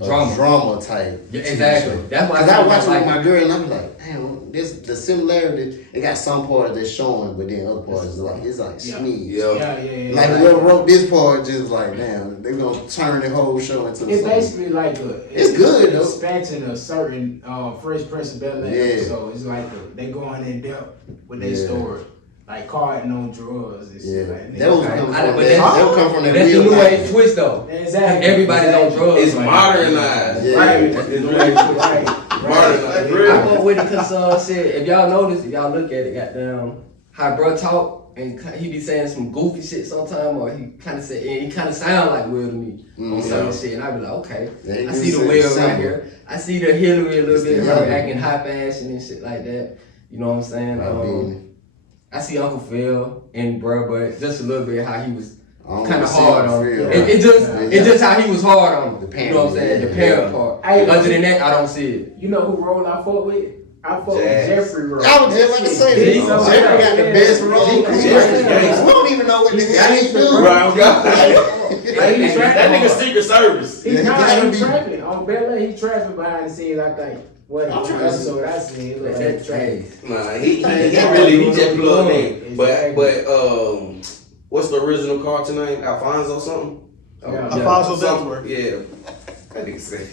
a drama type. Yeah, TV exactly. show. That's why I Cause I feel watch it like- with my girl and I be like, damn, this the similarity. It got some parts that's showing, but then other parts is like it's like Yeah. sneeze. Yeah. Yeah. Like whoever wrote this part just like damn, they gonna turn the whole show into It's something. basically like It's good, though. expansion of certain Fresh Prince of Bel Air. Yeah. So it's like they going in depth with their Yeah. story, like carding on drugs and shit. Yeah, Like, that was Right. coming I- from but that. that's- That was coming from that That's the real new life. age twist though. Exactly. Everybody's on drugs. It's right? modernized. Yeah. Right. It's really Right. modernized. I Real. fuck with it cause shit. If y'all notice, if y'all look at it, goddamn, how bro talk and he be saying some goofy shit sometime, or he kind of sound like Will to me on certain shit, and I be like, okay, Yeah, he I do see the say Will simple. right here. I see the Hillary a little It's bit, the her Hillary. acting high fashion and shit like that. You know what I'm saying? I mean, I see Uncle Phil and bro, but just a little bit how he was kind of hard on him. feel. It's just how he was hard on him. The You know what I'm saying? The parent, parent part. Hey, Other than that, I don't see it. You know who role I fuck with? I fuck with Jazz. Jeffrey role. I was just about to say Jeffrey that. Jeffrey got the best role. Jeffrey We don't even know what the hell he do. Right, God. Like, he That nigga Secret Service. He's Yeah, not. he gotta He's be- trapping on Bel Air. He trapping behind the scenes. I think. What I'm trying to see. episode I seen? He look like That's trapping. Nah, he really he just plugged in. But what's the original cartoon name? Alfonso something? Yeah. Alfonso Something. Benthworth. Yeah. That nigga said.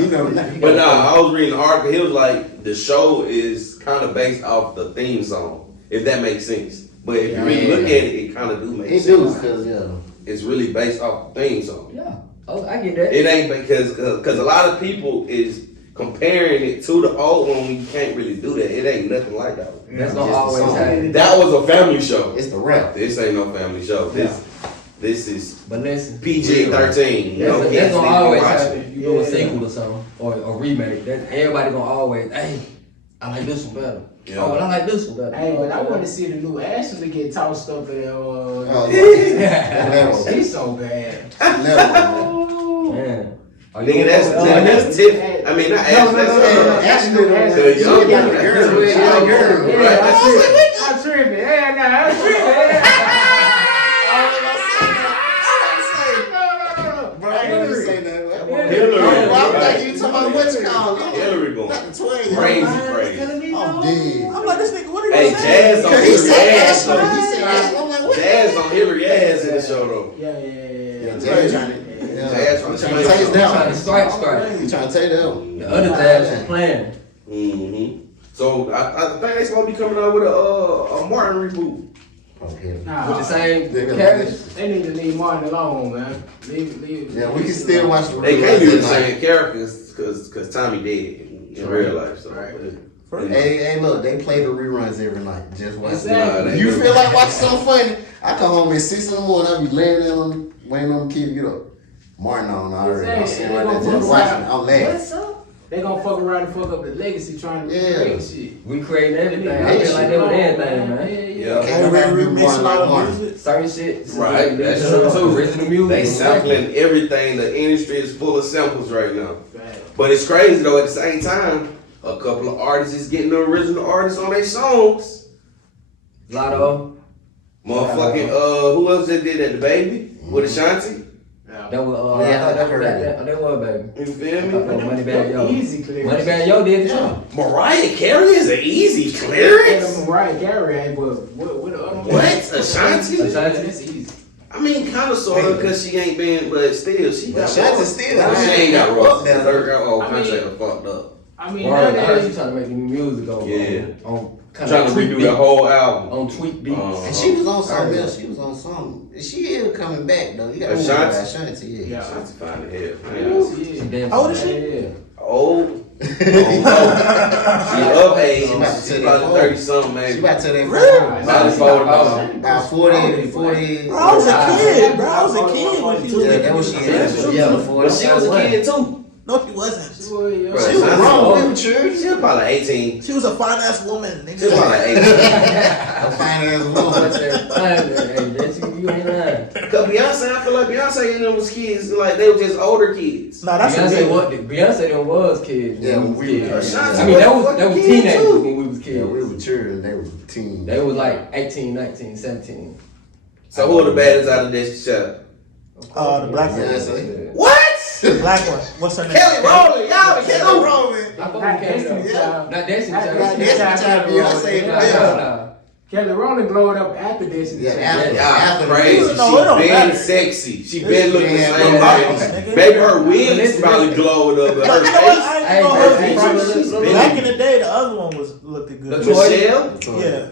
You know, But nah, I was reading the article. He was like, the show is kind of based off the theme song, if that makes sense. But if you really look at it, it kind of do make it sense. do because It's really based off the theme song. Yeah. Oh, I get that. It ain't because a lot of people is comparing it to the old one. We can't really do that. It ain't nothing like that. That's Just gonna the always song. happen. That was a family show. it's the rap. This ain't no family show. This is But listen, PG-13. that's, No kids that's need gonna to always watch happen it. if you do a sequel or something or a remake. That everybody gonna always, hey, I like this one better. Yeah. Oh, well, I like this one better. Hey, but I want to see the new Ashley get tossed up in. Level. She's so bad. Level, man. Man. Are Nigga, you- that's Tiff. I mean, not Ashley. That's Ashley, the young she got girl. the girl. She got the girl. Yeah, Right, that's it. I'm tripping. Hey, I'm tripping. Bro, I didn't even say that. Hillary. I think you talking about what's called. Hillary going Not the 12. crazy, crazy. I'm dead. I'm like, this nigga, what are Hey, you saying? Jazz on He Hillary said ass Ashley. He though. said Ashley. I'm like, what? Jazz on Hillary ass in the show though. Yeah. Yeah, Jazz trying to. Jazz trying to Trying to taste Trying that to strike. one. You trying to take that one? The other Jazz was playing. Mm-hmm. So I think they supposed to be coming out with a Martin reboot. Okay. With the Nah, same They're gonna- characters. they need to leave Martin alone, man. Leave. Yeah, we can still watch the They can't do the reruns. same characters because Tommy dead in real life. So. Right. Hey, look, they play the reruns every night. Just watch Exactly. them. You feel like watching something funny? I come home at 6 in the morning. I be laying there waiting on the kid to get up. Martin on already. I'm sitting right there just watching. I'm laughing. What's up? They gonna fuck around and fuck up the legacy trying to Yeah. create shit. We creating everything. Yeah, I feel like that with everything, man. Yeah. Can't really do one like Martin. music. Certain shit. Right, that's true too. Original music. They sampling everything. The industry is full of samples right now. Right. But it's crazy though. At the same time, a couple of artists is getting the original artists on their songs. Lotto. Motherfucking who else that did that? The Baby with Ashanti. That was Yeah, I heard that was baby. You feel I thought me? Money Bag Yo. Easy clear. Money Bag Yo did the show. Mariah Carey is an easy Yeah, clearance. Mariah Carey, ain't, but what the other one? What? Ashanti? Ashanti? That's easy. I mean, kind of sort of because she ain't been, but still she got. Ashanti still. She ain't got rough. Fuck that. Her whole I mean- contract was fucked up. I mean, Word, I heard you nowadays, trying to make the new music on. Yeah. On kind Trying of to tweet redo beats. the whole album. On tweet beats. And she was on something else. She was on something. She is coming back though. You gotta Ashanti? remember Ashanti. Yeah. Yeah. Ashanti fine as hell. yeah. She damn How old is fine. she? Yeah. Oh, she of age. She about to She take probably that 30 something, She maybe. about to that Really? About 40. about 40. Bro, I was a kid, bro. I was a kid when she was Yeah, that was she had. Yeah. But she was a kid too. No, she wasn't. Boy, yo. Bro, She was Ashanti wrong. old. We were children. She was probably 18. She was a fine ass woman, She was nigga. probably 18. A fine ass woman. Hey, that's you ain't lying. Cause Beyonce, I feel like Beyonce and them was kids, like they were just older kids. Nah, that's a Beyonce nigga. what? Beyonce them was kids. Yeah, when we was we were kids. kids. I mean, that was Fucking teenagers kids, too. when we was kids. Yeah, we were children. They were teens. They was like 18, 19, 17. So who are the baddest out of this show? The black one. Beyonce. What? The black one. What's her name? Kelly Rowland, y'all Kelly Rowland. I fuck Not with Kelly Destiny though. Child. Not Destiny Not Child. Destiny Destiny Child, Beyonce, Nah, yeah. nah. Kelly Rowland glowed up after this. Yeah, Yeah. Y'all after crazy. She No, it don't been matter. sexy. She been looking the Yeah, same. yeah. Baby. Baby, her wigs Listen, probably listen. glowed up, but But her you know what? face. I ain't Hey, know hey, her hey, features. she's been- Back in the day, the other one was looking good. Latoya? Michelle? Yeah.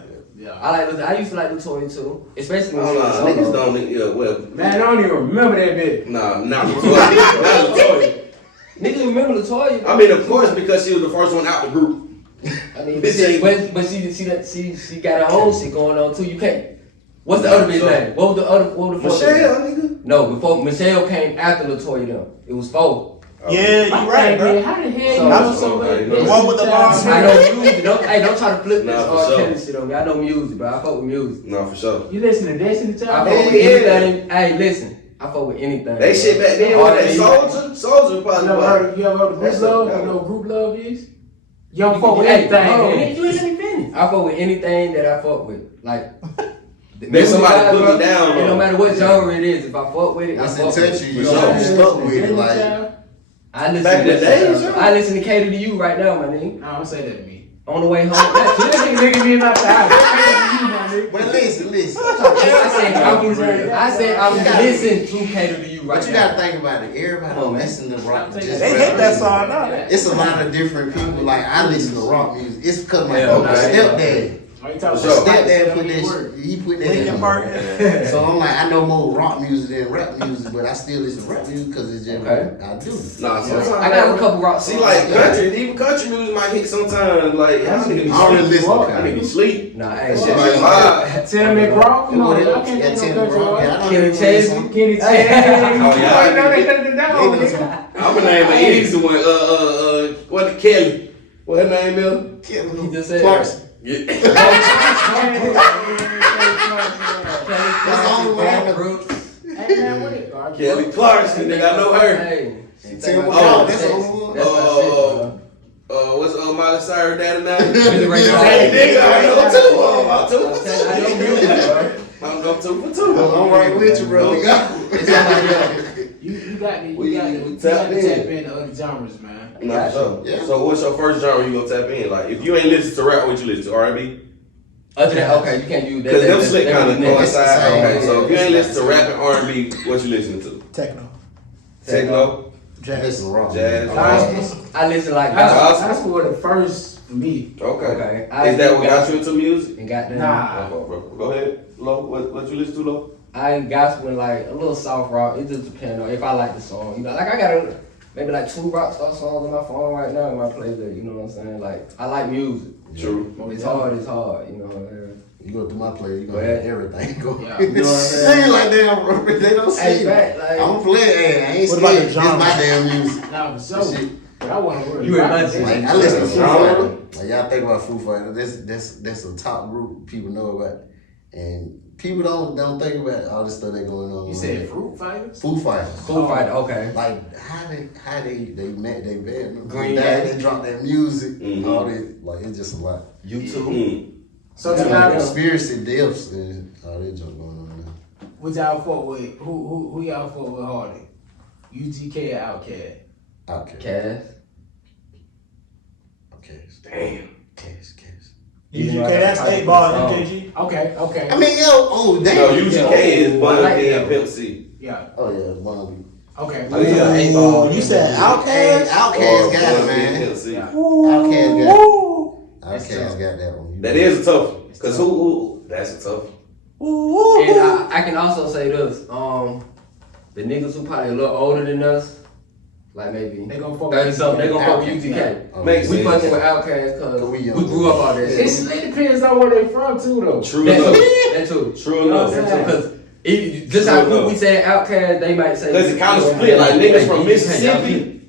I used to like Latoya too, especially when Hold she on, was niggas solo. don't need, well, Man, I don't even remember that bit. nah, not Latoya. Not Latoya. Niggas remember Latoya. I mean, of course, because she was the first one out the group. I mean, Bitch ain't- but she got her own shit going on too. You can't. What's the other bitch name? What was the other? What was the first Michelle, name? nigga. No, before Michelle came after Latoya though. It was four. Yeah, you right, bro. How the hell So- you know so Okay, much? the one with the long I hair. know music. Don't try to flip this Nah, for R. sure. Kelly shit on me. I know music, bro. I fuck with music. No, for sure. You listen to Destiny I Child? fuck with Yeah. anything. Hey, listen. I fuck with anything. They shit back then, All what that that Soldier? Soldier You probably ever was. heard of Group That's Love? a- You know what Group Love is? You don't fuck with Hey, anything, hold on. man. You let me finish. I fuck with anything that I fuck with. Like, Make somebody music, put me bro, down and no on. matter what genre it is, if I fuck with it, I Once fuck it with touch it. you, you know know, what I'm you saying? stuck with it. Destiny Like, Child? I listen Back to in the that. days, I listen to Cater to You right now, my nigga. No, don't say that to me. On the way home. Nigga me about the house. but listen. I said I'm listening to Cater to You right But you now. gotta think about it. Everybody Come on, man. listen to rock. They just They rap hate that music. song now. It's a lot of different people. Like I listen to rock music. It's because my Yeah, uncle, nah, stepdad. Are you talking For My sure. about stepdad put that. He put that Linkin in. Park. So I'm like, I know more rock music than rap music, but I still listen to rap music because it's just Okay. what I do. Nah, sometimes I got a couple rock See, songs. like country, even country music might hit sometimes. Like, y'all niggas be I don't really sleep. listen to Y'all niggas country. sleep. Nah, That hey, shit shit. be vibe. Tell me, bro. Come on, Yeah, I can't yeah, do Tim no country. Brown. Right? Yeah, I don't Kenny really listen. Chesney. Kenny Chesney. Oh, yeah. You know they shut it down, Niggas- nigga. I'm gonna name an easy one. What Kelly? What her name is? He just said Clarkson. Yeah. That's the only one I know. Brooks. Hey, man, what it? Kelly Clarkson, nigga, I know her. Hey. Tim Oh, Brown, that's the only one. That's my shit, bro. What's Miley Cyrus daddy name? Billy Ray Cyrus. Hey, nigga, I know two. I'm two I'm for telling you, I know two. music, bro. I'm two for two. I'm right with you, bro. We got It's somebody else. You got to We tap tapped in. into other genres, man. Nah, for sure. Yeah. So what's your first genre you gonna tap in? Like, if you ain't listen to rap, what you listen to? R&B? Other than, okay, you can't use that. Because them That- slick that- kind of that- coincide. that's the Okay, same. so if you ain't listen to rap and R&B, what you listening to? Techno. Techno? Jazz. Listen to rock. Jazz. Gospel. I listen like That's gospel. that's for the first for me. Okay. Okay. Is that what got you into music? And got them. Nah. Go ahead, Lo. What you listen to, Lo? I ain't gospel and like a little soft rock. It just depends on if I like the song. You know, like I got maybe like 2 rock star songs on my phone right now in my playlist. You know what I'm saying? Like I like music. True. It's hard. It's hard. You know. You go through my play, you gonna Yeah. have everything go. Yeah. You know what I'm saying? They ain't like damn, bro. They don't see Hey, it. fact, like I'm playing. Hey, I ain't What about scared. the This genre? my damn music. Nah, for This sure. shit. But I want to work. You ain't nothing. Like I listen to Foo Genre. Fighters. Like y'all think about Foo Fighters. That's a top group people know about, and people don't think about all this stuff that going on. You said Fruit Fighters? Foo Fighters. Foo Fighter. Okay. Like how they met they band. Green Dad, Day. they dropped their music. Mhm. All that like it's just a lot. YouTube. So It's tonight, like conspiracy deaths and all that junk going on now. what y'all fuck with? Who y'all fuck with harder? UGK or Outkast? Okay. Cass. Okay. Damn. Cash. UGK, that's 8 Ball MJG. Okay. I mean, yo, damn. No, UGK is I Bun like B that. and Pimp C. Yeah. Oh yeah, one Okay. Oh, yeah, 8 Ball. You said Hey, Outkast? Outkast got Bun it, B and man. Pimp C. Yeah. Outkast got Ooh. Outkast got that one. That is a tough one. Cause who? That's a tough one. Ooh. And I can also say this. The niggas who probably a little older than us, like maybe They gonna fuck 30 something, they gonna fuck with Outkast, UGK. Oh, Makes We sense. fucking with Outkast because We we young. grew up all that shit. It depends on where they from too, though. True That enough. too. That too. True enough. Yeah. Because just how True quick enough. we say Outkast, they might say. Cause it kind of split. Like niggas from Hey, Mississippi.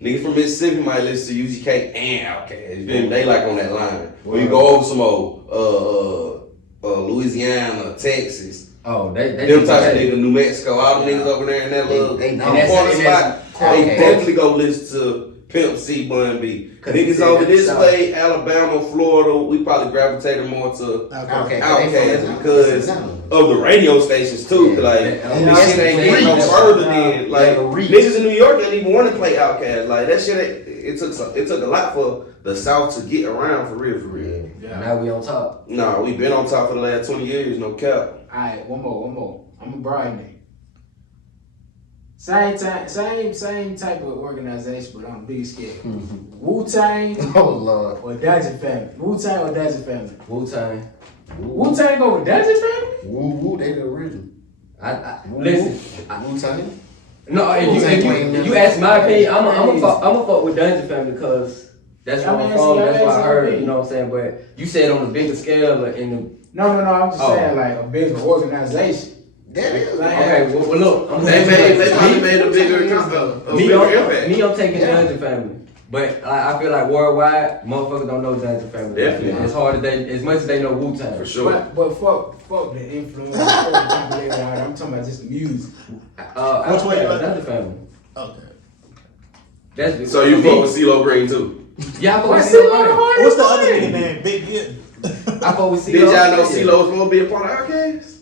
Niggas from Mississippi might listen to UGK and Outkast. You feel me? They like on that line. When you go over some old Louisiana, Texas, Oh, they them type of niggas, New Mexico, all the niggas over there in that little They know. corner And that's- spot, they okay. definitely go listen to Pimp C, Bun B. 'Cause Niggas see, over that's this South. way, Alabama, Florida, we probably gravitated more to Okay. Outkast because of the radio stations too. Yeah. Like Yeah. this shit ain't getting no Reach. further than like Yeah, reach. niggas in New York didn't even want to play Outkast. Like that shit, it took a lot for the South to get around for real, for real. Yeah. Now we on top. Nah, we been on top for the last 20 years, no cap. Alright, one more. I'm a Brian nigga. Same type of organization, but on a big scale. Wu-Tang Oh Lord. or Dajah Family? Wu-Tang or Dajah Family? Wu Tang. Wu-Tang over Dajah Family? Woo, they the original. Listen. Wu Tang. No, if you ask my opinion, I'm a fuck with Dungeon Family because that's where I'm from. That's what I heard. You know what I'm saying? But you said on a bigger scale, like in the No. I'm just Oh. saying like a bigger organization. That is. Okay, well look, I'm They probably made a bigger me, impact. I'm taking Dungeon Family. But I feel like worldwide, motherfuckers don't know Dungeon Family. Definitely. It's hard as much as they know Wu-Tang. For sure. But fuck the influence. I'm talking about just the music. Which way you like? Dungeon Family. Okay. That's So you fuck with CeeLo Green too? Yeah, I fuck with What's CeeLo. What's the other nigga name? Big Hit. I fuck with CeeLo. Did y'all know CeeLo was supposed to be a part of Outkast?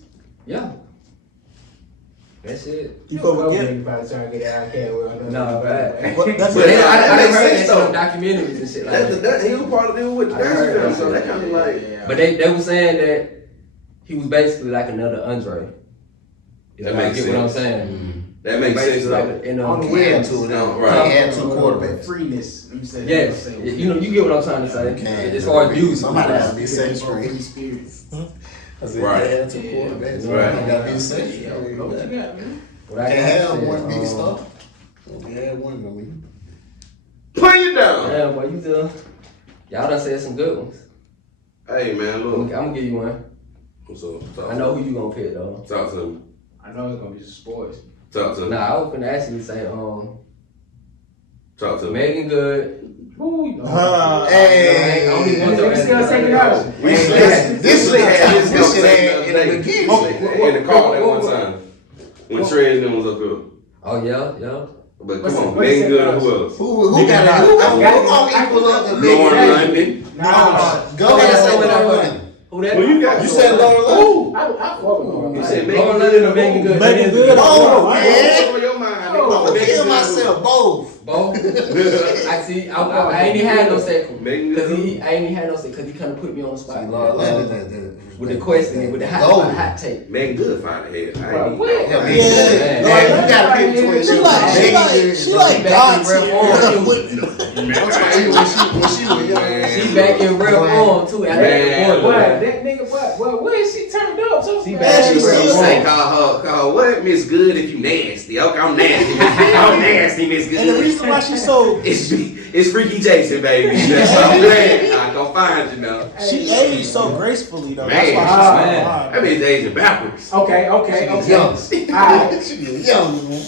Yeah. That's it. You fuck with Get Gip? about trying to get out of No, but What- That's But it. yeah, I that done makes heard sense, that some though. documentaries and shit like that. That he was part of it with the I heard Dungeon that. so that kind of like. But they were saying that he was basically like another Andre. If That I makes get what I'm sense. saying. That makes sense Basically though. like in On the He way. had two. No, Right. right. He had two quarterbacks. Freeness. I'm saying. Yes, you know, you get what I'm trying to say. Okay. As far as music, Somebody goes. has to be second Free string. spirits. I said, Right. he had two quarterbacks. Right. He got to be second What string. you got, man? What I Can't gotta have say, one big star. We had one of them. Put it down. Yeah, boy, you still. Y'all done said some good ones. Hey man, I'm look. gonna give you one. What's up? Talk I know who you gonna pick though. Talk to me. I know it's gonna be some sports. Talk to me. Nah, I was gonna actually say Talk to me. Megan Good. Ooh, you know. Hey. Only one We still take it out. This shit had this This shit shit had in the beginning. in the car that one time when Trey and them was up here. Oh yeah. But What's come it- on, what's Megan it Good. called? Who else? Who got it? Who gonna equal up the big Lauren guy? London. Nah, Go ahead and say Lauren London. Who that? Who you got? You said Lauren London? Who? I fuck with Lauren. You said Lauren Megan London Good or Megan Good? Megan That is Good. Oh, What's man. on your mind? Oh, I'm Megan kill Good. myself, both. Both. I see. I ain't even had no second. Megan Cause Good. I ain't even had no second because he kind of put me on the spot. See, Lauren London. With the question, with the hot take. Megan Good fine ahead. I ain't. What? Yeah, man. Yeah. Yeah, you gotta pick between She two. like God She When she was young. back in real form too. After Man. the What? boy. That nigga, what? Where is she turned up? So She fast? bad. she She real still- Say form. call her what? Miss Good if you nasty. Okay, I'm nasty. I'm nasty, Miss Good. And the reason why she's so It's Freaky Jason, baby. That's what I'm saying. I go find you now. she aged so gracefully though. That's Man. why she's so Man. That fine. means aging backwards. Okay. She was young. Alright. She was young, man.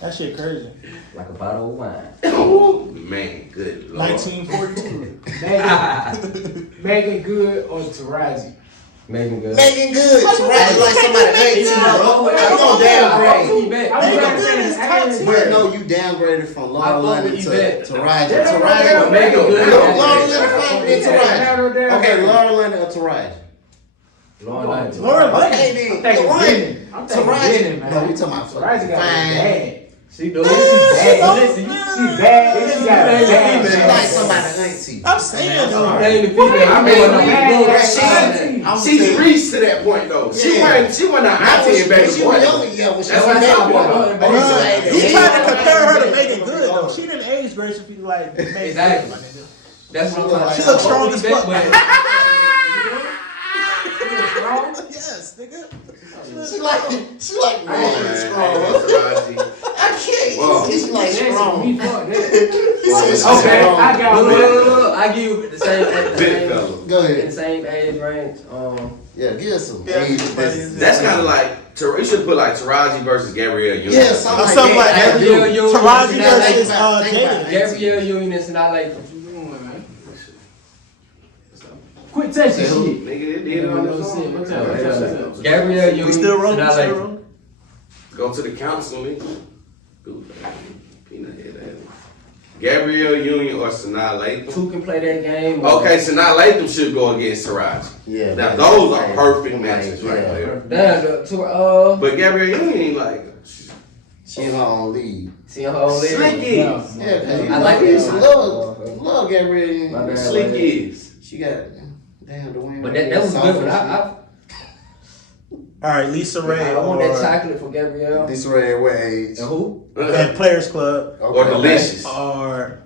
That shit crazy. Like a bottle of wine. Oh, man, good lord. 1942. Megan Good or Taraji? Megan Good. Megan Good. Taraji like somebody 18, bro. You gonna downgrade. I'm trying to say this. I ain't- But no, you downgraded from I Lauren fuck London with to Yvette. Taraji. That Taraji. Megan Good. Lauren London fine than Yeah, Taraji. Okay, Lauren London or Taraji? Lauren London. Lauren London. Okay, I'm then. thinking Lauren. winning. I'm thinking Taraji. winning, man. No, we talking about Taraji got fine. bad. She do She's it. bad. Listen, She's bad. She got bad. She like somebody 19. I'm saying though. Ain't the female. I mean, she's I'm reached to that point though. She Yeah. wasn't an auntie baby She boy. was young, yeah, when she That's was what young. I'm talking about. You trying to compare her to Megan Good though? She didn't age gracefully like Megan Good. Exactly. my nigga. That's what I'm talking about. She look strong as fuck. But- Yes, nigga. She like rolling strong. Taraji. I can't. Whoa. She's like strong. Fuck that. He said she's Okay, strong. I got Look, one. look, look, I give you the same, Big fella. Go in the ahead. same age range. Yeah, give us some. Yeah, age. That's kind of like you should put like Taraji versus Gabrielle Union. Yeah, something like Something like that. Gabrielle Union. Taraji Think about versus it. Think about Jaden. it. Gabrielle Union is not like them. Quit touching Say who? shit. Nigga, it did on the song. What's up? Gabrielle Union We still rolling? is We not still like rolling? Go to the council, nigga. Goof ass. Peanut head ass. Gabrielle Union or Sanaa Latham. two can play that game. Okay, Sanaa Latham should go against Taraji. Yeah. Now man. those are Like, perfect like, matches right yeah. there. Damn, But Gabrielle Union, like, She in her own league. see her whole Slick leg. is. Yeah, cause I like that. Love Gabrielle. My bad. Slick is. She got damn Dwayne. But that was good. I All right, Lisa Ray I want that or chocolate for Gabrielle. This red what age? And who? and Players Club Or Delicious. or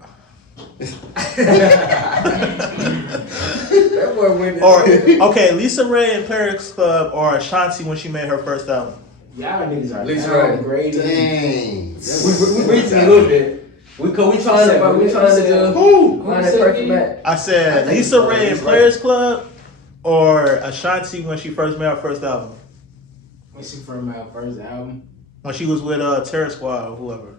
That boy went. okay, Lisa Ray and Players Club or Ashanti when she made her first album. Y'all niggas are Lisa Ray. downgraded. Dang. We reaching a little bit. We trying to do Who? find that perfect match. I said Lisa Ray and Players Club or Ashanti when she first made her first album. When she from her first album. When she was with Terror Squad or whoever.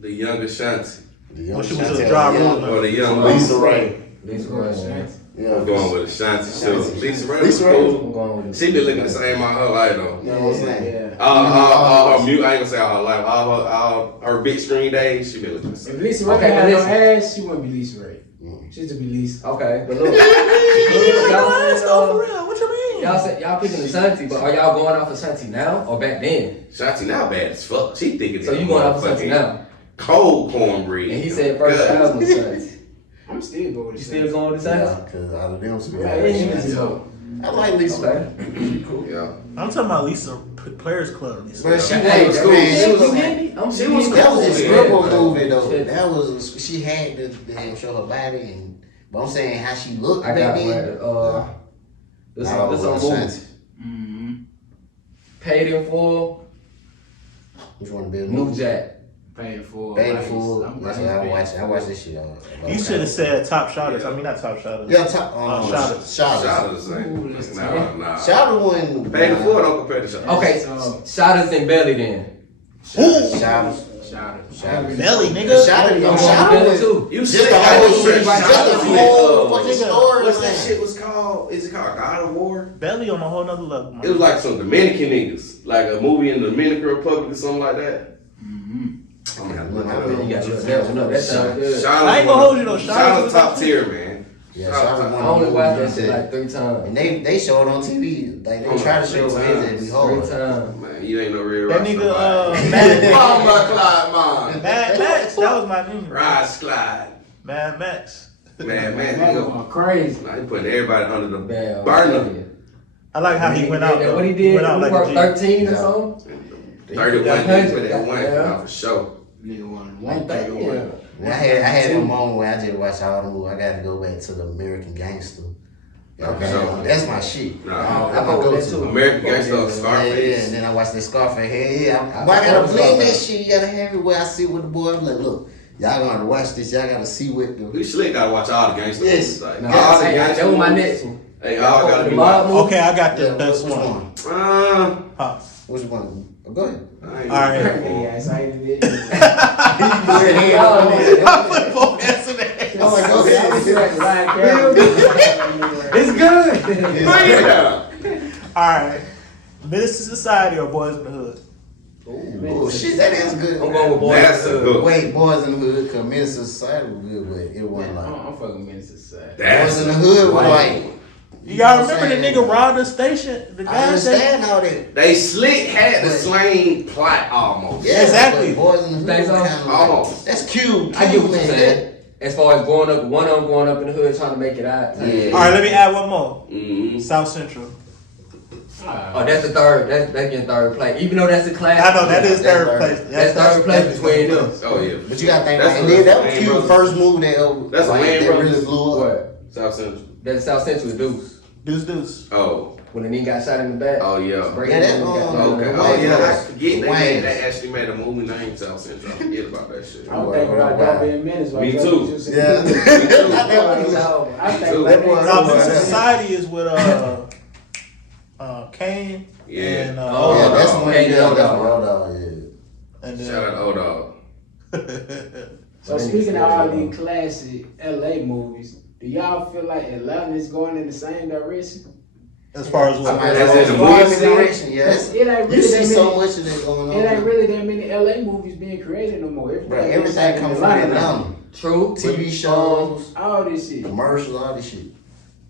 The younger Shanti. When she was a Ja Rule. Or the young Lisa Ray. Lisa Ray. Yeah, I'm going with Ashanti. Sure. Lisa Ray was Lisa Ray. cool. I'm going with She been looking the same all her life though. You know what I'm saying? Yeah. All her mute, I ain't gonna say all her life. All her big screen days, she been looking the If same. Lisa Ray Okay, had but no listen. ass, she wouldn't be Lisa Ray. Mm. She'd just be Lisa. Okay, but look. Let's go for y'all, real. What you mean? said y'all picking Ashanti, but are y'all going off Ashanti now or back then? Shanti now bad as fuck. She thinking So you going off Ashanti now? cold cornbread. And he said first Good. album Ashanti. I'm still going with You still going with Ashanti? Yeah, because out of them, Yeah, I like Lisa Ray. Okay. Yeah. I'm talking about Lisa Players Club. Lisa. But she Hey, was that cool. was- She was She was that was a cool, stripper man. movie though. Shit. That was she had to show her body and. But I'm saying how she looked I back got then. one. This Nah, on Ashanti. movies. Mm-hmm. Paid in Full, Which one to be a New movie? Jack. Paid for. Painful. That's what I watch. I watch this shit. You should have said Top Shotters. I mean, not Top Shotters. Yeah, top. Shotters. Shotters. Shouters Ooh, ain't. that's Nah. Shotter one. Pay the four, don't compare to Shouters. Okay, Shotters and Belly then. Shotters. Shout Shotters. Belly, nigga. Shotter. I'm Yo, going with Shotter Belly was too. You just said the I whole was shit. Just the whole fucking story. What's that man. shit was called? Is it called God of War? Belly on a whole nother level. It was like some Dominican niggas, like a movie in the Dominican Republic or something like that. I'm gonna have to look You it got up. your that one up. That sounds good. Shouters I ain't gonna hold you though. Shouters Shouters top was tier, man. Yeah, Shouters Shotters top- one. I only watched that shit like 3 times. And they show it on TV. Like they try to show it and we 3 hold. times. Man, you ain't no real That roster nigga, boy. Mad Clyde, man. Max. That was my name. Rise Clyde. Mad Max. Man, That you know, was crazy. nah, he putting everybody under the Damn. burner. I like how he went out. though. What he did, went out he like worked a G. 13 or Yeah. something? 31 Yeah. niggas with that one, Yeah. nah, for sure. Nigga wanted Like one that, thing. yeah. And I had one moment where I just watched all the movies. I got to go back to the American Gangster. Okay. That's my shit. Nah. I That's my fuck with that go-to. too. American Gangster, Yeah, Scarface. and then I watched that Scarface. Hey, yeah, I but I gotta fuck with blame that Scarface. shit. You gotta have it where I sit with the boy. I'm like, look, y'all gonna watch this. Y'all gotta see what the. We slick gotta watch all the gangster Yes. movies. Like, Nah, all the hey, gangster that was my movies. next one. Hey, all gotta be Mob watched. movie. Okay, I got the Yeah, best which one. I Which one? Oh, go ahead. ain't All right. Yeah, excited. Go ahead. I put both hands in the air. I'm like, go ahead. It's good. Bring it down. All right. Menace to Society or Boys in the Hood? Oh shit, that is good. I'm going with Boys That's in a the Hood. good. Wait, Boys in the Hood, cause Minister Society was good, but it wasn't like. I'm fucking Minister Side. That's Boys in the Hood was like. You gotta know what remember I'm the saying? nigga robbed the station. The I gas station. understand all that. They slick had the same plot almost. Yeah, Exactly. but Boys in the Hood Think so? was kind of Almost. that's cute. I get what you're man. saying. As far as growing up, one of them growing up in the hood trying to make it out. Yeah. All right, let me add one more. Mm-hmm. South Central. Oh, that's the third. That's getting third place. Even though that's a class. I know that is That's third third. place. That's third place between them. Oh yeah. But you gotta think That's like, a- and then that was Wayne cute. Brothers. First move that That's a like, Wayne that Brothers. really blew up. What? South Central. That's South Central with Deuce. Deuce. Oh. When the nigga got shot in the back. Oh yeah. Breaking Yeah, that, in, got- Okay. Wayne Oh yeah. I Brothers. forget they Wayne. actually made a movie named South Central. I forget about that shit. I was thinking about that being minutes. Me too. Yeah. Me too. I think Too. That boy- No, Oh, Menace to yeah. Society is with Kane Yeah. and Yeah, Oh, that's no. one. Hey, Yeah, no, that's no. Road Dogg, yeah. and Shout out to O Dog. So speaking of all these classic LA movies, do y'all feel like Atlanta is going in the same direction? as far as what? Somebody That's that's in in the the movie direction, yes. It ain't You really see that so many. much of that going on. It ain't really that many LA movies being created no more. Bro, everything comes from Atlanta. True. TV shows, All this shit. commercials, all this shit.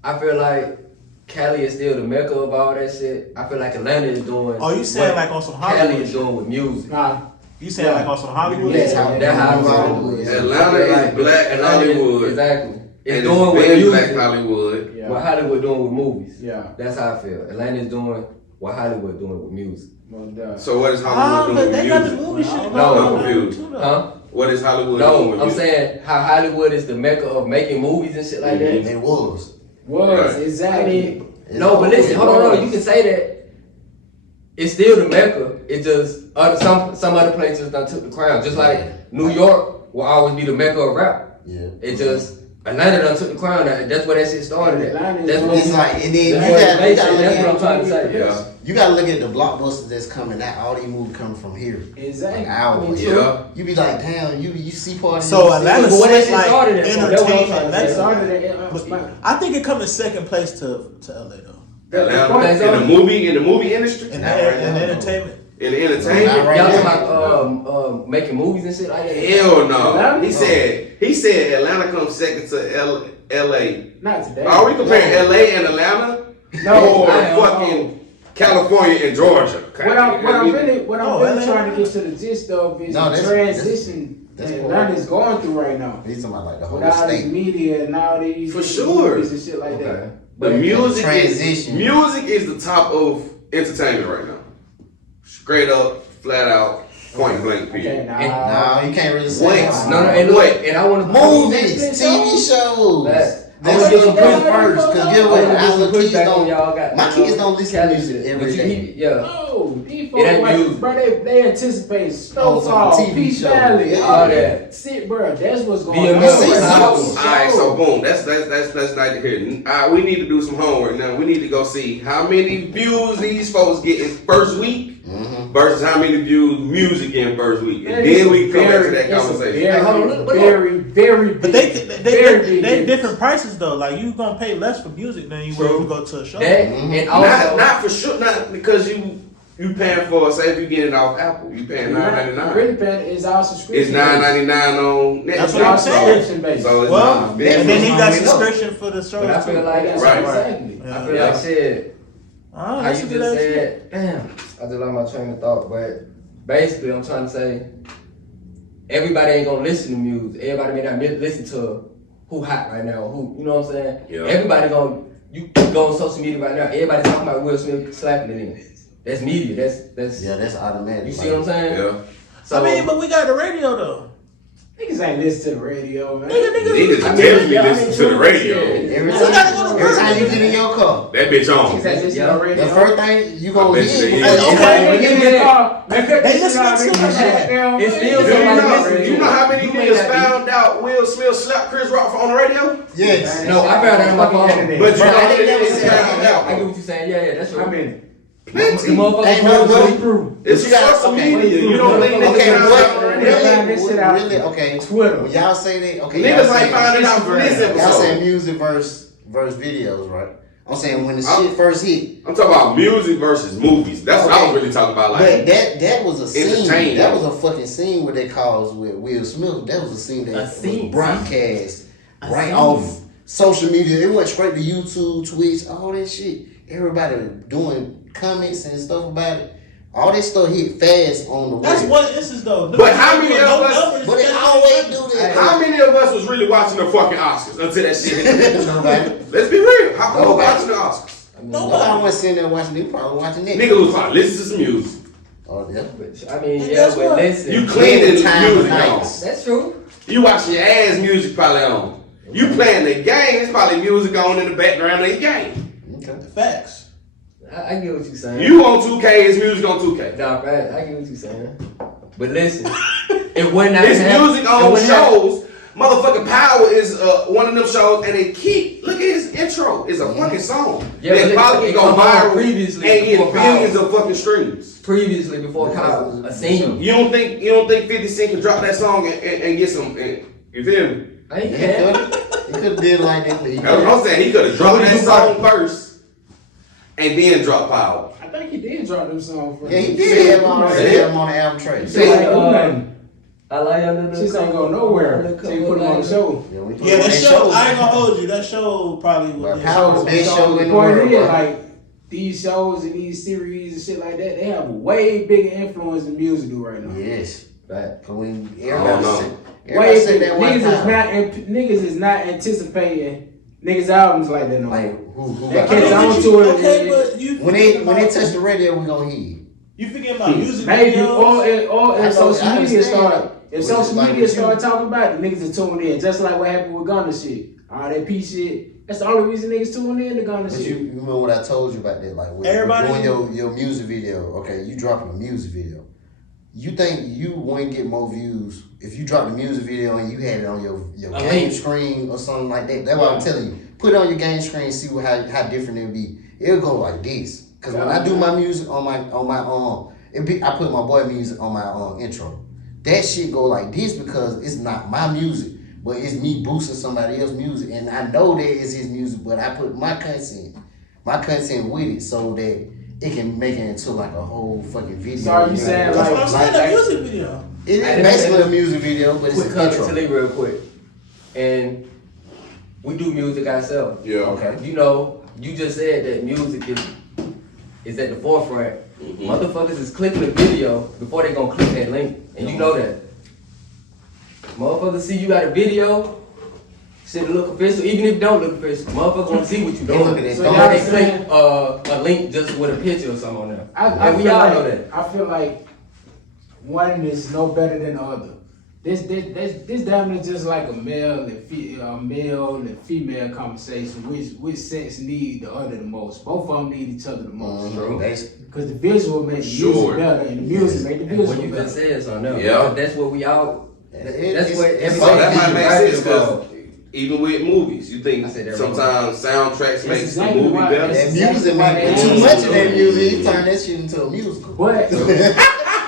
I feel like Cali is still the mecca of all that shit. I feel like Atlanta is doing. Oh, you saying what like on some Cali Hollywood is shit? doing with music. Nah, You saying like on some Hollywood? That's shit? how That's how it's Hollywood is. Atlanta is black Atlanta is- Hollywood. Exactly. It's And doing it's with been music. black Hollywood. yeah. What Hollywood doing with movies. Yeah. That's how I feel. Atlanta is doing what Hollywood doing with music. Well, So what is Oh, Hollywood but doing they with got the music? movie shit. No, going I'm on confused. too, though. Huh? What is Hollywood doing No, with I'm music? saying how Hollywood is the mecca of making movies and shit like that. It was. Was Right. I exactly. mean, no, but listen, hold on, no, you can say that. It's still the mecca. It's just some other places done took the crown. Just like New York will always be the mecca of rap. Yeah. It just Atlanta done took the crown. That's where that shit started at. Atlanta is That's what It's like, and then you That's got what I'm trying to say. Yeah. You gotta look at the blockbusters that's coming out. All these movies coming from here. Exactly. Like hours. Yeah. You be like, damn, you see part of So this- Atlanta But when that sits shit like started at, though, that's what I'm trying to entertainment. say. It started That's- at, I think it comes in second place to LA though. Atlanta, in the movie industry, In, Not right in now, entertainment. in the Not entertainment. right Y'all now. talking about making movies and shit like that? Hell no. Atlanta? He said Atlanta comes second to LA. not today. Are we comparing LA and Atlanta? No, or I am. fucking California and Georgia? What I'm really No, LA. trying to get to the gist of is No, the that's- transition that's that cool. Atlanta's going through right now. He's talking about like the whole With all these state. media and all these For sure. movies and shit like Okay. that. The music transition. music is the top of entertainment right now. Straight up, flat out, point blank Okay, period. nah. No, you can't really say Wait. that. No, and look, Wait. and I want to Movies, TV shows. Let's get some push first, cause get what? Our little kids don't. My kids don't listen to music every day. Yeah. No, these It ain't folks, like, music. bro, they anticipate Oh, Snowfall, some TV Peach show. Valley, Yeah. all that. See, bro, that's what's going on. VML. See, Alright, so boom, that's nice to hear. We need to do some homework now. We need to go see how many views these folks get in first week versus how many views music in first week, and then we come back to that conversation. Hold on, look, look. Very big. But they very big they difference. different prices though. Like you gonna pay less for music than you will to go to a show. That and also Not for sure, not because you paying for, say if you get it off Apple, you paying $9.99. Really bad is our subscription. It's $9.99 on Netflix. That's what I'm saying. Subscription based. So it's Well, not and big. then he got we know. subscription for the show. but I feel like That's Right. exactly. I feel Yeah. like shit. Oh, How that's you a just good idea. said, damn, I just lost my train of thought, but basically I'm trying to say everybody ain't gonna listen to music. Everybody may not listen to who hot right now, who, you know what I'm saying? Yeah. Everybody you go on social media right now, everybody talking about Will Smith slapping it in. That's media, that's Yeah, that's automatic. you see what I'm saying? Yeah. So, I mean, but we got the radio though. Niggas ain't listen to the radio, man. Niggas I mean, definitely yeah, I listen mean, to the true, radio. shit. Every We gotta time, go to every work. time you get in your car, That bitch Niggas on. ain't listen to Yeah. the radio. the first thing you gonna I bet you hear. they is- is. Okay. when you get in the car, They listen to shit. It's still Do you somebody know, listening you to know it. how many You may niggas not be- found out Will Smith slapped Chris Rock on the radio? Yes. No, I found out on my phone. But you know Bro, how I many ain't never niggas seen found that. I get out? what you're saying. Yeah, that's I right. mean, The motherfuckers Ain't no way. It's You got- social okay. media. You don't think niggas Okay, found what? out on the radio? Really? Okay. Twitter. When y'all say that, okay. Niggas y'all ain't say- finding out from this Y'all saying episode. music versus videos, right? I'm saying when the I'm- shit first hit. I'm talking about music versus movies. That's what I was really talking about. But Like, that was a scene. Entertaining. That was a fucking scene what they caused with Will Smith. That was a scene that A scene. was broadcast right scene. off social media. It went straight to YouTube, Twitch, all that shit. Everybody doing comments and stuff about it. All that stuff hit fast on the That's radio. one instance though. But how many of No us- numbers, But it that's always what do that. how many of us was really watching the fucking Oscars until that shit hit? Nobody. Let's be real. How come we Nobody. watching the Oscars? Nobody was sitting there watching. They probably watching it. Niggas was probably listening to some music. Oh yeah. But, I mean, And yeah, guess but what? listen. You cleaning the Time of music night. on. That's true. You watching your ass music probably on. You playing the game, it's probably music on in the background of your game. Okay. Facts. I get what you're saying. You on 2K, it's music on 2K. Nah, right, I get what you're saying. But listen, it would not It's happen. music It on wouldn't happen. shows. Motherfucking Power is one of them shows, and they keep look at his intro. It's a fucking song. Yeah, that but probably it go come on viral previously and get before Power. billions of fucking streams. Previously, before Kyle, a single. You don't think 50 Cent can drop that song and get some? You feel me? I ain't He care. could have did like that. But he That's what didn't. I'm saying. He could have dropped that song first, and then drop Power. I think he did drop them songs for Yeah, he did have him on the album track. Say, Like, I like under the Shit ain't go nowhere till you put them on the show. Yeah, we put Yeah, him on that show. I ain't gonna hold you. That show probably But would. Power was the best show in the point world, is, bro. like, these shows and these series and shit like that, they have a way bigger influence than music do right now. Yes. Right. Cause when I don't everybody know. said, everybody Way said bigger. that one time. Niggas is not anticipating niggas albums like that no more. Like who That got catch that? on to it. Okay, but you When they touch the radio, we gonna hear you. you forget about music Maybe, videos. or I if know- social I media understand. start, if Which social is like media what you- start talking about it, niggas are tuning in. Just like what happened with Gunna shit. All that P shit. That's the only reason niggas tune in to Gunna But shit. you remember what I told you about that? Like when Everybody- doing your music video. Okay, you dropping a music video. You think you won't get more views if you drop the music video and you had it on your game screen or something like that? That's what I'm telling you. Put it on your game screen, see how different it'll be. It'll go like this. Cause when I do my music on my I put my boy music on my intro. That shit go like this because it's not my music, but it's me boosting somebody else's music, and I know that it's his music, but I put my content with it so that it can make it into like a whole fucking video. So are you saying That's what I'm saying. like- A music video. It is basically a music video, but it's Quick an cut intro. to Lee real quick. And we do music ourselves. Yeah. Okay. You know, you just said that music is at the forefront. Motherfuckers is clicking the video before they gonna click that link. And you know that. Motherfuckers see you got a video, shit look official, even if it don't look official. Motherfuckers wanna see what you They doing. look at that So thumb. now they click a link just with a picture or something on there. I And we feel all like, know that. I feel like one is no better than the other. This damn near just like a male and female conversation. Which sex need the other the most? Both of them need each other the most. True. Because the visual makes the Sure. music better, and the music make the And visual what you better. just said, so no. Yeah. That's what we all. That's what it's- So that everybody might make rapping sense because about. even with movies, you think I said that sometimes soundtracks make exactly the movie why- better. that's That music, why man, they too ask much you. of that music, you turn that shit into a musical. But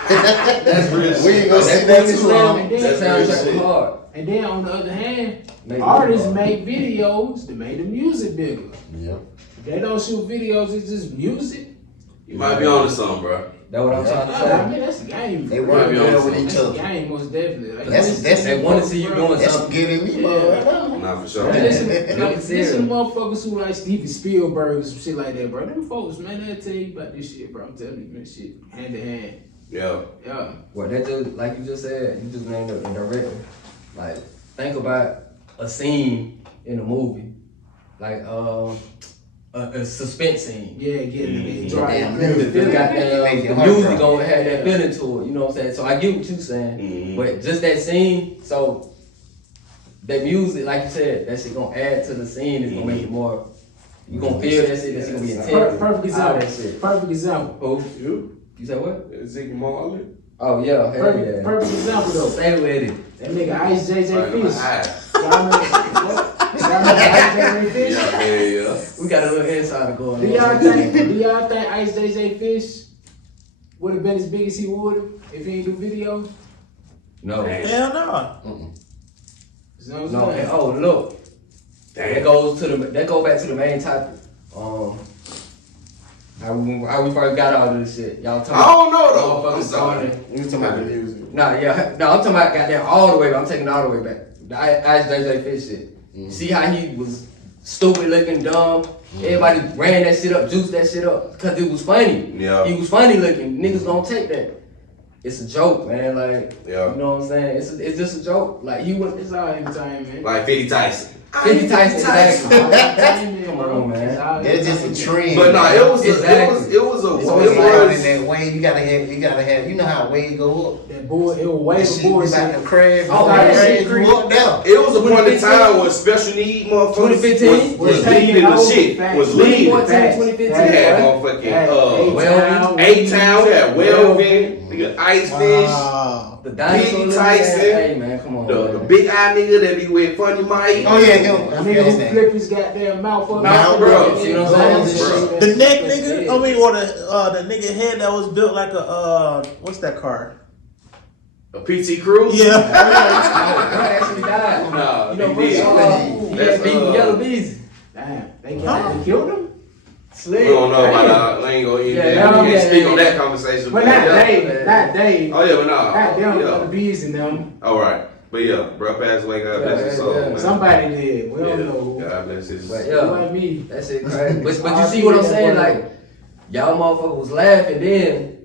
That's real We ain't shit. gonna see that too long. and That then, soundtrack was hard. and then on the other hand, Make artists it hard. make videos to make the music bigger. Yep. If they don't shoot videos, it's just music. You might be on to something, bro. That's what I'm trying to I say. mean, that's the game. They bro. work Right, well yeah. with each That's the other. game, most definitely. Like, That's They want to see you doing That's something. getting me, Yeah. bro. Nah, for sure. Yeah. Listen, Look like, at listen Sarah. to motherfuckers who like Steven Spielberg and some shit like that, bro. Them folks, man, they'll tell you about this shit, bro. I'm telling you, man, shit, hand to hand. Yeah. Yeah. Well, that just like you just said, you just named it a director. Like, think about a scene in a movie, like a suspense scene. Yeah, getting it. Yeah, damn, The, music. the, goddamn, Make your the heart music drop. gonna have that feeling to it. You know what I'm saying? So I get what you're saying, Mhm. but just that scene. So that music, like you said, that shit gonna add to the scene. It's gonna make it more. You gonna feel that shit. That shit gonna be intense. Perfect All example. that shit. Perfect example. Who? You? You said what? Ziggy Marley? Oh yeah, hell Perfect, yeah. perfect example though. Stay with it. That nigga Ice JJ Right in my Fish. eye. Y'all remember what? Y'all remember Ice JJ Fish? Yeah. We got a little insider going Do on. y'all think Ice JJ Fish would have been as big as he would have if he didn't do video? No. Hell no. You know what I'm No. saying? Oh look. That goes back to the main topic. How we first got all of this shit. Y'all talking I don't know though. I'm motherfuckers sorry. starting- You talking about the music? I'm talking about goddamn all the way back. I'm taking it all the way back. The Ice JJ Fish shit. See how he was stupid looking, dumb. Everybody ran that shit up, juiced that shit up, cause it was funny. Yeah. He was funny looking. Niggas don't take that. It's a joke, man. Like, Yeah. you know what I'm saying? It's just a joke. Like he was. It's all entertainment. Like 50 Tyson. 50 Tyson, exactly. All entertainment, Come bro. on, man. It's all That's just a entertainment. trend. But nah, it was a, Exactly. it was a, It's it always like was, in that way. You gotta have. You know how wave go up. That bull, it was way That shit before was about shit. to crash. Oh, before that it shit crashed, you up down. it was a point in 2015? time where special need motherfuckers 2015? was leading the shit. Was leading. 2014, 2015. We had motherfucking A-Town, we had Welvin, nigga Ice Fish, The dinosaur Biggie looking Tyson, ass- Hey man, come on. the man. big eye nigga that be with Funny Mike. Oh yeah, him. I Nigga forgot his who name. flip his goddamn mouth up. Mouth, bro. See what I'm saying? Bro. The neck nigga, I mean, or the nigga head that was built like a what's that car? A PT Cruz. Yeah. Oh, God actually died. Nah, You know, he Bruce, did. he That's, had beat Yellow Bees. Damn, they killed him? We don't know about that. I ain't gonna Yeah, can't yeah, speak yeah, on yeah. that conversation. But yeah. not Dave. Oh yeah, but nah. Not them, the Yeah. bees and them. All right, but yeah, bro passed away. God bless his soul, Yeah, man. Somebody did. We Yeah, don't know. God bless his. But It yeah, wasn't me. that shit crazy. But you see what I'm saying? Like, y'all motherfuckers was laughing then,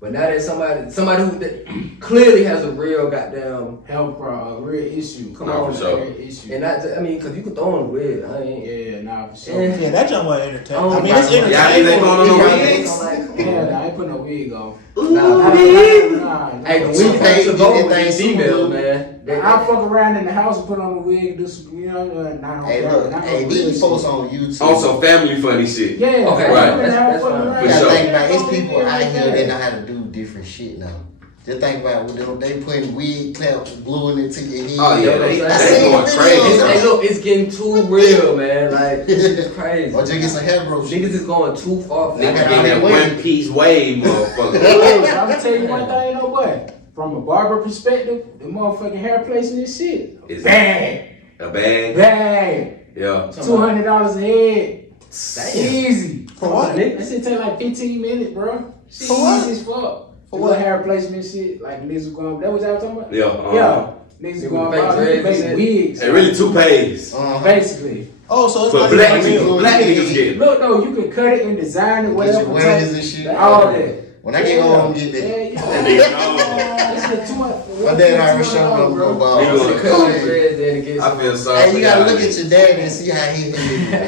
but now there's somebody who clearly has a real goddamn. Health problem, real issue. Come Nah, on, for sure. Real issue. And I mean, cause you can throw on the wig. I ain't. Yeah, nah, for sure. Yeah. Yeah, that junk was entertaining. Oh, I mean, it's my God. entertaining. Y'all ain't going on no Yeah, wigs? Yeah, nah, I ain't put no wig on. Nah, Nah. Hey, the So wig has to they go get with that these thing females, super man. I fuck around in the house and put on a wig, do some, you know, not on Hey, not look. on Hey, real these shit. folks on YouTube. On some family funny shit. Yeah, Okay, right. That's fine. You For gotta sure. think about it. It's people out here that know how to do different shit now. Just think about when they putting weed claps, gluing it to your head. Oh yeah, they seen going videos. crazy. Hey, look, it's getting too real, man. Like, it's crazy. Or just get some hair growth. Niggas is going too far. For Niggas that. get that One Piece wave, motherfucker. Hey, I'm gonna tell you one thing, though, boy. From a barber perspective, the motherfucking hair placement is shit. Is Bang! a bag. Bang! Yeah. $200 a head. Easy. For what? That shit take like 15 minutes, bro. Shit For what? easy as fuck. For The what? little hair replacement shit, like niggas was going. That what y'all talking about? Yeah. Yeah. Niggas They going would fake about dreads and make shit. wigs. Hey, really toupees. Basically. Oh, so it's For like black real. people, black niggas get it. Look, no, you can cut it and design it, Get whatever. your wedges and shit. All that. When I get home, get Yeah, that. yeah. This shit too much. My dad already showed me Nigga about. wanna Cut your dreads, then it gets. I feel sorry. Hey, for you gotta y'all look at niggas. your dad and see how he.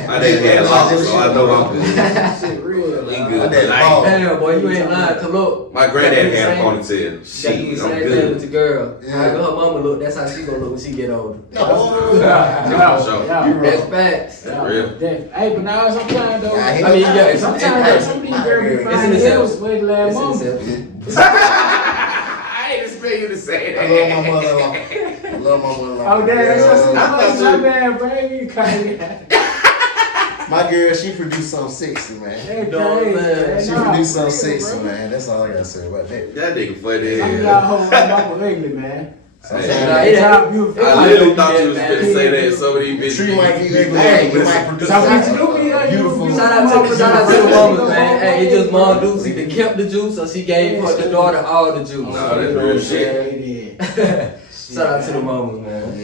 My dad had locks, so I know I'm good. Shit real. We dog. good. My dad Like, bald. Damn, boy, you ain't lying. Cause look, my granddad you had a same- ponytail. Got to do the Shit, same I'm thing with good. the girl. Yeah. How her mama look, that's how she gonna look when she get older. Yeah, For sure. yeah. That's facts. That's real. Definitely. Hey, but now sometimes though, Yeah, I mean, yeah, sometimes some of these girls be It's in finding itself. hills with last It's month. I ain't expect you to say I love my mother. I love my mother. Oh, damn, that's your sister. I thought My you- bad, baby. My girl, she produced something sexy, man. She produced something sexy, man. That's all I gotta say about that. That nigga funny. Some of as y'all hell. hoes mama ugly, man. Sometimes Nah, it ain't- beautiful. I literally thought you was gonna say that. Some of these the bitches tree might be ugly, Hey, but you might produce Some bitches something do be ugly. beautiful. Shout out to the mamas, man. Hey, it just Mom Deuce that kept the juice, so she gave her the daughter all the juice. Nah, that's real shit. Shout out to the mamas, man.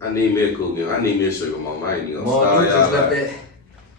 Yeah. I need me a cougar. I need me a sugar mama. I ain't even gonna Mom style Deuce just y'all left out. that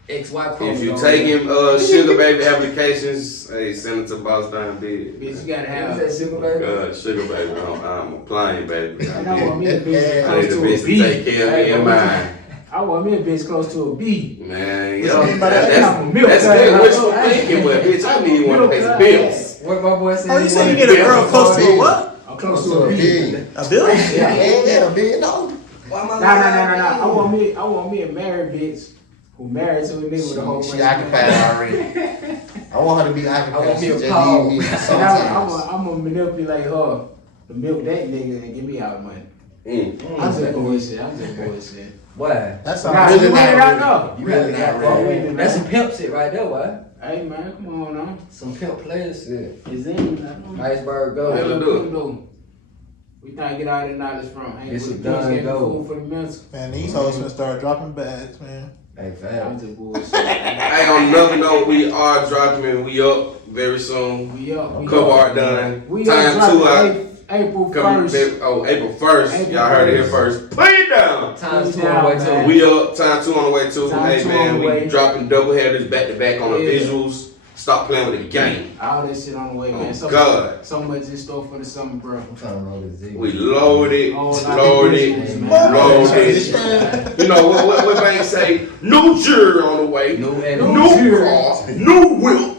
XY chrome. If you taking sugar baby applications, hey, send it to Boss Down Big. Bitch, you gotta have. Is that sugar baby? Sugar baby, I'm applying, baby. I don't want me a bitch I need close a to a bitch to B. take care of me and mine. I want me a bitch close to a B. Man, What's yo, the name of that? that's good wishful thinking, but bitch, I need one to pay some bills. What my boy said. Oh, you say you get a girl close to a what? I'm close So to a B. big. A bill? Yeah, $1 billion. Nah. I want me a married bitch who married to a nigga with a whole bunch She of occupied already. I want her to be occupied. I want me She a just Paul. need me And sometimes. I'm gonna manipulate her to milk that nigga and give me all the money. Mm. I'm just bullshit. Why? That's Nah, all. really you not ready out really. though? You really not ready. That's some pimp shit right there, why? Hey man, come on now. Some pimp player shit. Is in. Iceberg go. Yeah. do We trying to get all that knowledge from. Hey, It's we a done getting go. food for the mental. Man, these hoes gonna start dropping bags, man. Hey, I'm fam. just bullshit. Hey, on another note, we are dropping. We up very soon. We up. Cover art done. We Time up 2 out. April Coming 1st. April 1st. April Y'all heard it here 1st. first. Put it down. Times two Down, on the way man. to We up. Time 2 on the way too. Time Hey 2 man, on the we way. dropping double headers back to back on the Yeah. visuals. Stop playing with the game. All that shit on the way, man. Oh, God. So much in store for the summer, bro. I'm trying to roll this Z. We loaded, Oh, like loaded, this, man. loaded. You know what banks say? New jury on the way. No New car, new whip.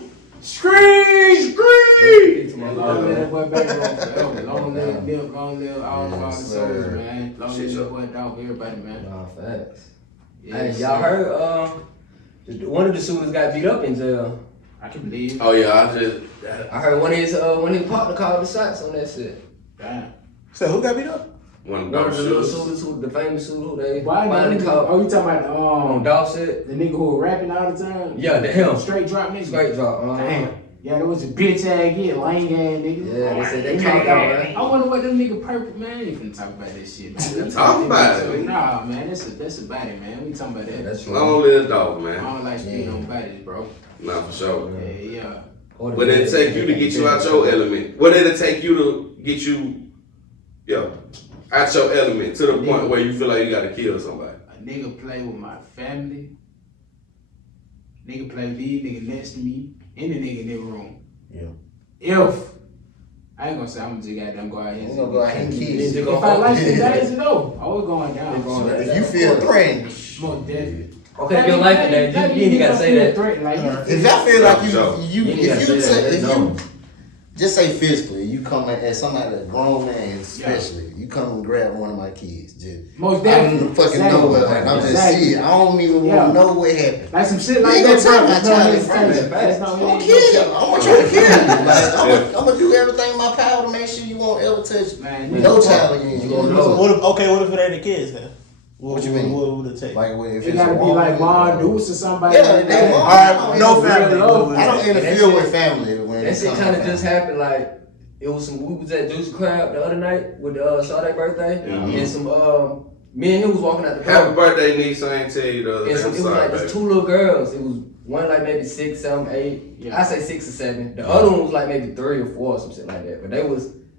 Scream, scream. Long live that boy back on forever. Long live Nip, long live all the Yes, soldiers, sir. man. Long Shit, live sir. that boy dog, everybody, man. Nah, facts. Yes, Hey, y'all sir. heard one of the shooters got beat up in jail. I can believe. Oh yeah, I just I heard one of his when his partner called the shots on that shit. Damn. So who got beat up? one of One of those the little shooters. shooters who the famous shooter who they Why finally not? caught Oh, you talking about on dog shit. the nigga who was rapping all the time? Yeah, the him. Straight drop nigga. Straight drop. Damn. Yeah, there was a bitch ass kid, lame ass nigga. Yeah, they said they caught that, man. I wonder what them nigga purple man. I ain't finna talk about that shit, man. Talk about it. Nah, man, that's a body, man. We talking about Yeah, that. that's true. Long live dog, I man. don't like speaking on bodies, bro. Nah, for sure. Yeah. What did it take you to get you out your element? What did it take you to get you, out your element to the point where you feel like you gotta kill somebody? A nigga play with my family. Nigga play lead, nigga next to me, and the nigga in the room. Yeah. If I ain't gonna say I'm just goddamn go out here. I'm gonna go out here and kiss. Just If I like some days ago, I was going down. They going If you feel threatened, Most definitely. Okay, if your life in that, you ain't gotta say that. Threat, like, if I feel like Sure. you You ain't gotta say that, if no. you just say physically, you you come as somebody, a grown man especially, you come and grab one of my kids, just Most I definitely. don't fucking know what, like, I'm just seeing. I don't even want to know what happened. Like some shit You like ain't that. gonna tell my bro, child no in front of hesitation. me. That's no I'm gonna hesitation. kill you. I'm gonna try to kill you. Like, I'm gonna do everything in my power to make sure you won't ever touch Man, no child again. You gonna know. What if it ain't the kids then? What you mean? What would it take? Like, if It it's gotta a be woman, like Von Deuce or somebody. Yeah, like they that. want- Alright, no I family. love. I don't And interfere that with shit- family when That it shit comes kind to of just family. happened. Like it was some. We was at Juicy Crab the other night with Sade birthday, and some. Me and him was walking out the Happy door. birthday, niece. I ain't tell you the other And day. so I'm it was sorry, like baby. just two little girls. It was one like maybe 6, 7, 8. Yeah. I say 6 or 7. The other one was like maybe 3 or 4 or some shit like that. But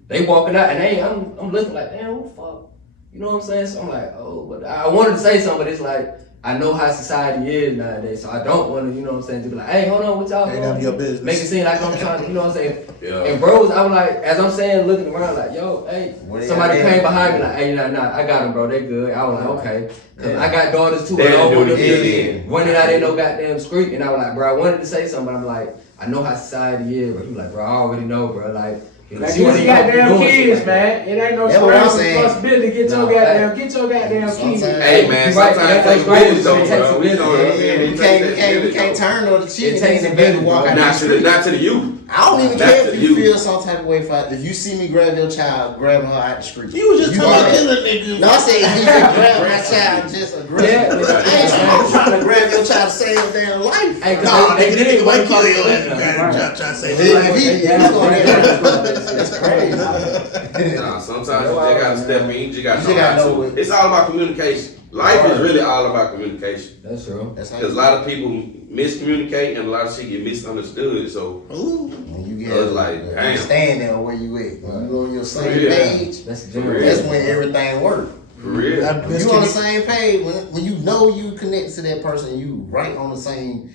they walking out and I'm looking like, damn, what the fuck? You know what I'm saying? So I'm like, oh, but I wanted to say something, but it's like I know how society is nowadays, so I don't want to, you know what I'm saying, to be like, hey, hold on, what y'all Ain't doing? none of your business. Make it seem like I'm trying to, you know what I'm saying? Yeah. And bros, I was like, as I'm saying, looking around like, yo, hey, What they somebody got came there? behind me like, hey, nah, I got them, bro, they good. I was like, okay. Cause Yeah. I got daughters too. They I don't do want the them kid in. one that I didn't know goddamn street, and I was like, bro, I wanted to say something, but I'm like, I know how society is, but he was like, bro, I already know, bro, like, you know, Like she these wasn't goddamn doing shit kids, like that. man. It ain't no That's what I'm spouse saying. responsibility. Get your goddamn kids. Sometimes- Hey man, You right, sometimes that's it takes right. village though, It takes bro. a We know what I'm village. saying. You can't turn on the cheek. It takes a and village, walk bro. out Not the to the street. not to the youth. I don't even That's care to if you you. feel some type of way if you see me grab your child, grabbing her out the street. You was just You talking about gonna- killing niggas. No, I said if you can grab my child just aggressive. Yeah. I'm trying to grab your child to save your damn life. Hey, cause Nah, they nigga, did why one kill call your it ass? Trying to say If he Yeah. was gonna that's crazy. Nah, sometimes you just gotta step in. You just gotta You know gotta how know to. it. It's all about communication. Life is really all about communication. That's true. That's how Because a lot of people miscommunicate and a lot of shit get misunderstood. So Ooh. when you I was like, damn. understanding on where you at. When you on your same Yeah. page, That's the For dream. real. that's when everything works. for real. When you on the same page, when you know you connect to that person, you right on the same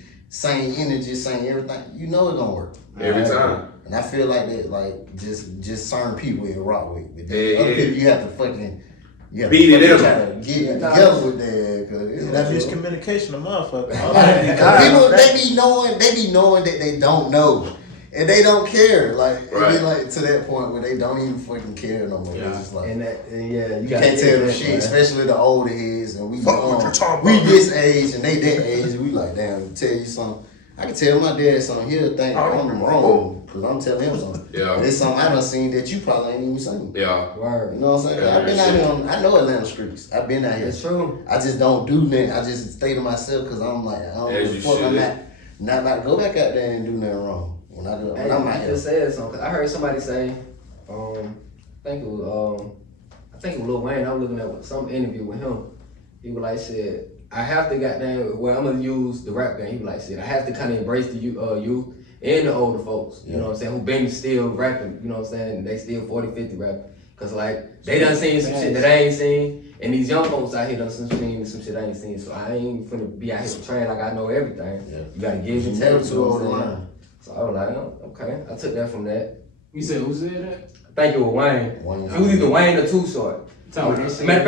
energy, same everything, you know it's gonna work. Every time. And I feel like that, like just certain people you rock with. But Yeah, other yeah. people you have to fucking Beat it in try them. to get together with that. That miscommunication, a motherfucker. People they be knowing that they don't know. And they don't care. Like it Right. be like to that point where they don't even fucking care no more. Yeah. It's just like And yeah, you you gotta can't get tell them that, shit, man. especially the older heads, and we Fuck what young. you talking We about. this age and they that age, and we like, damn, tell you something. I can tell my dad something, he'll think I'm wrong, because I'm telling him something. Yeah. But it's something I done seen that you probably ain't even seen. Yeah. Word. You know what I'm saying? Yeah, I've been that out shit. here I know Atlanta streets. I've been out here. It's true. I just don't do nothing. I just stay to myself because I'm like, I don't As know you the fuck I'm should. not about to go back out there and do nothing wrong. When Hey, I'm out I here. just said something. 'Cause I heard somebody say, I think it was Lil Wayne. I was looking at some interview with him. He was like, said, I have to goddamn, well, I'm gonna use the rap game. He was like, said, I have to kind of embrace the youth and the older folks. You know what I'm saying? Who been still rapping. You know what I'm saying? They still 40, 50 rapping. Cause like they done seen some shit that I ain't seen, and these young folks out here done seen some shit I ain't seen. So I ain't finna be out here trained like I know everything. Yeah. You gotta give and Never take. too You know old what to I'm saying? learn. So I was like, oh, okay. I took that from that. You said who said that? I think it was Wayne. Wayne. It was either Wayne or Too Short. Tell me that Matter of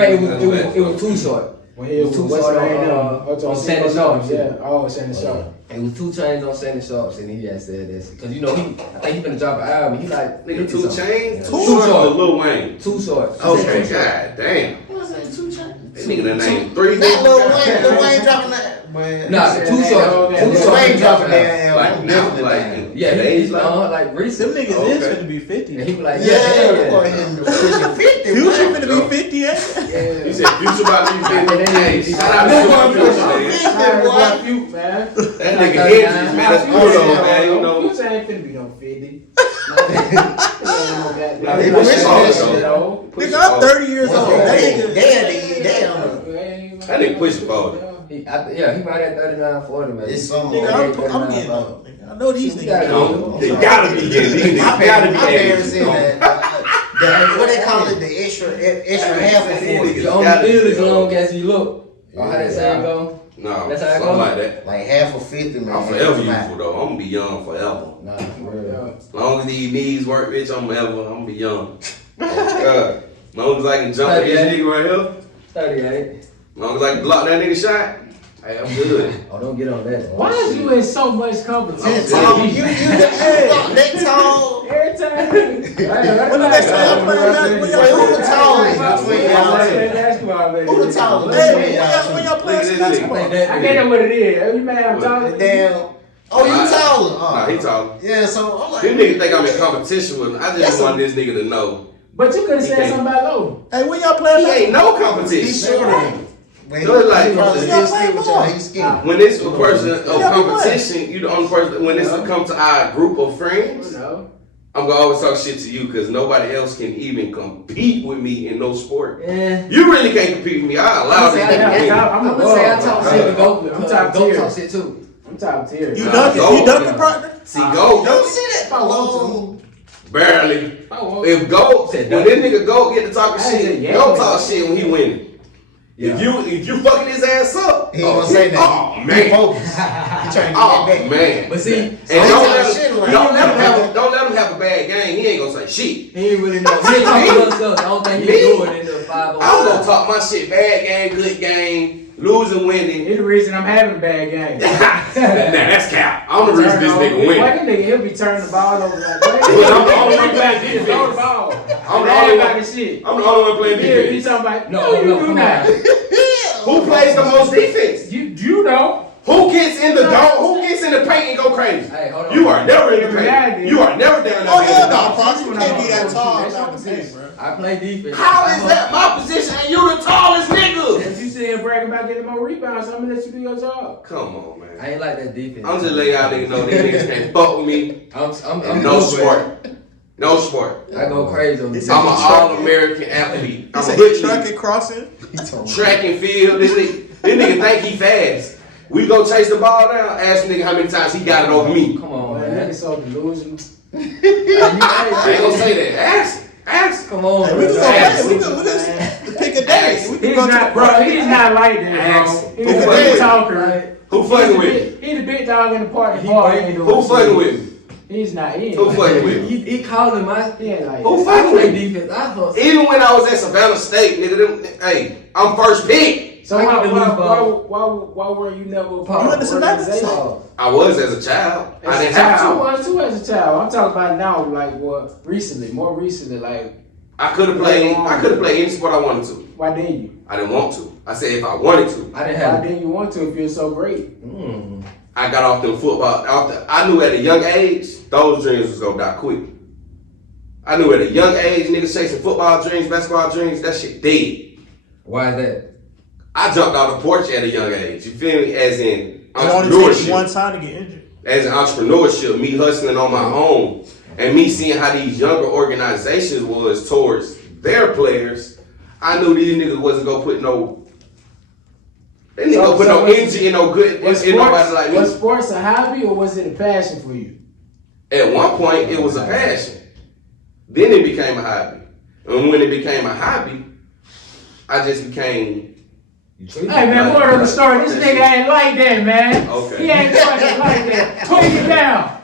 fact, it was Too Short. When he was Too what's Short her name? on Shannon Sharp. Yeah. Oh, Shannon Sharp. It was 2 Chainz on Shannon Sharp, and he had said this. Cause you know, I think he finna drop an album. He like, Nigga, 2 something. Chainz? Too Short Short. or Lil Wayne? Too Short. Okay, god damn. What's that? 2 Chainz? That nigga done named 3 Not Lil niggas. Wayne. Lil Wayne dropping that. Man. Nah, said Too that, Short. oh, man. Too Lil Short. Wayne dropping that. that. Like I'm now, definitely like down. Yeah, today's he's like. like Them recent. niggas is Okay. finna be 50. And he was like, Yeah, yeah. that boy hitting the pushing 50. Future man. finna be 50, ain't it? Yeah. You said Future about to be 50. Hey, shout out to That boy Future, pushing man. 50, Sorry, boy. boy, Fuke, man. That nigga Hedges, man. That's Pluto, man. You know. Future ain't finna be no 50. They pushing pushing all that though. shit, though. Nigga, I'm 30 years old. That nigga pushing 40. Yeah, he right at 39, 40, man. It's some Nigga, I'm 39, getting 40. old. Nigga. I know these You niggas. gotta No, they gotta be getting. They gotta be My parents getting. said that. What they call it? The extra half of 40. You only feel as long as you look. Or how that saying go? No, That's how it something go? like that. Like half of 50, man. I'm forever youthful though. I'm gonna be young forever. Nah, for real. As long as these knees work, bitch, I'm gonna be young. As long as I can jump at this nigga right here. 38. As long as I can block that nigga shot, Hey, I'm good. Oh, don't get on that. Why is you in so much competition? Just talk. You that tall. Every time. When the next time y'all playing basketball, Wait, y'all who the tallest between y'all two? Who the tallest Hey, between y'all when two? y'all playing basketball. I can't know what it is. Are you mad I'm talking? Damn. Oh, you taller. Nah, he taller. Yeah, so I'm like, This nigga think I'm in competition with him. I That's just want this nigga to know But you could have He said can't. something about low. Hey, when y'all playing he ain't basketball? no competition. he's shorter than you. But So it's like- he probably still skinny with y'all. He's skinny. When it's a person of Yeah, we competition, you the only person. When it's come to our group of friends, You know. I'm gonna always talk shit to you because nobody else can even compete with me in no sport. Yeah. You really can't compete with me. I allow I'm this gonna say nigga to win. I'm gonna say I talk shit to Goat I'm because top Goat tier. talk shit too. I'm top tier. You Nah, dunking, go. you dunking, partner? See, go Don't see that follow. barely. Oh, If go, Said when that. this nigga go get to talking I said, shit, yeah. go talk shit when he winning. Yeah. If you fucking his ass up, He ain't gonna say that. Oh He man, focused. He trying to get oh that back. man. But see, And So he don't talking let, shit him, like don't, let that. him have, don't let him have a bad game. He ain't gonna say shit. he ain't really know. He talking about stuff. I don't think he Me? do it in the 5 I'm gonna talk my shit. Bad game, good game, losing, winning. It's the reason I'm having a bad game. Nah, that's cap. I'm the reason this nigga win. Why the nigga, he'll be turning the ball over like But I'm the only one playing Throw the defense. ball. I'm the Mad only about one. the shit. I'm the only one playing Yeah, he defense. talking about, No, you no, do come not. on. Who plays the most defense? You know. Who gets in the dome? Who gets in the paint and go crazy? Hey, hold on. You are never in the Yeah, paint. You are never down there. Oh, in the hell no, dome. Fox. You can't be that tall That's without your the paint, position. bro. I play defense. How is that my position and you the tallest nigga? If you sit here bragging about getting more rebounds, I'm gonna let you do your job. Come on, man. I ain't like that defense. I'm just letting y'all niggas know these niggas can't fuck with me. I'm in no good, sport. No sport. but I go crazy on He this. said I'm an he trucking. all-American athlete. He I'm a said good he nigga. trucking, crossing. Track and field. This nigga think he fast. We go chase the ball down. Ask the nigga how many times he got it over me. Come on, That man. nigga so delusional. I ain't gonna say that. Ask. Come on, Hey, we can go man. play. We can just pick a day. We can He's go to not, the bro. park. He's not like that, Ask. bro. He's Who a fucking big with talker. Who fucking with me? He's the big dog in the party. He Party. breaking the Who fucking with me? He's not. He ain't Who like fucking that. with me? He calling my. He ain't like Who that. I fucking play with me? defense. I hustle. Even when I was at Savannah State, nigga, hey, I'm first pick. So I why, get the loose ball. why were you never a part You of in the the Savannah organization? State? I was as a child. I As didn't a child, I have to. was too as a child. I'm talking about now, like what recently, more recently, like I could have played. I could have played any sport I wanted to. why didn't you? I didn't want to. I said if I wanted to. I didn't Why have. didn't you want to if you're so great? I got off them football. I knew at a young age those dreams was gonna die quick. I knew at a young age niggas chasing football dreams, basketball dreams. That shit dead. Why is that? I jumped out the porch at a young age. You feel me? As in It only takes one entrepreneurship. time to get injured. As an entrepreneurship, me hustling on my own, and me seeing how these younger organizations was towards their players. I knew these niggas wasn't gonna put no. They didn't gonna put no energy in no good in nobody like me. Was sports a hobby or was it a passion for you? At one point, it was a passion. Then it became a hobby. And when it became a hobby, I just became. Hey man, more of the story. This nigga ain't like that, man. Okay. He ain't fucking like that. Put it down.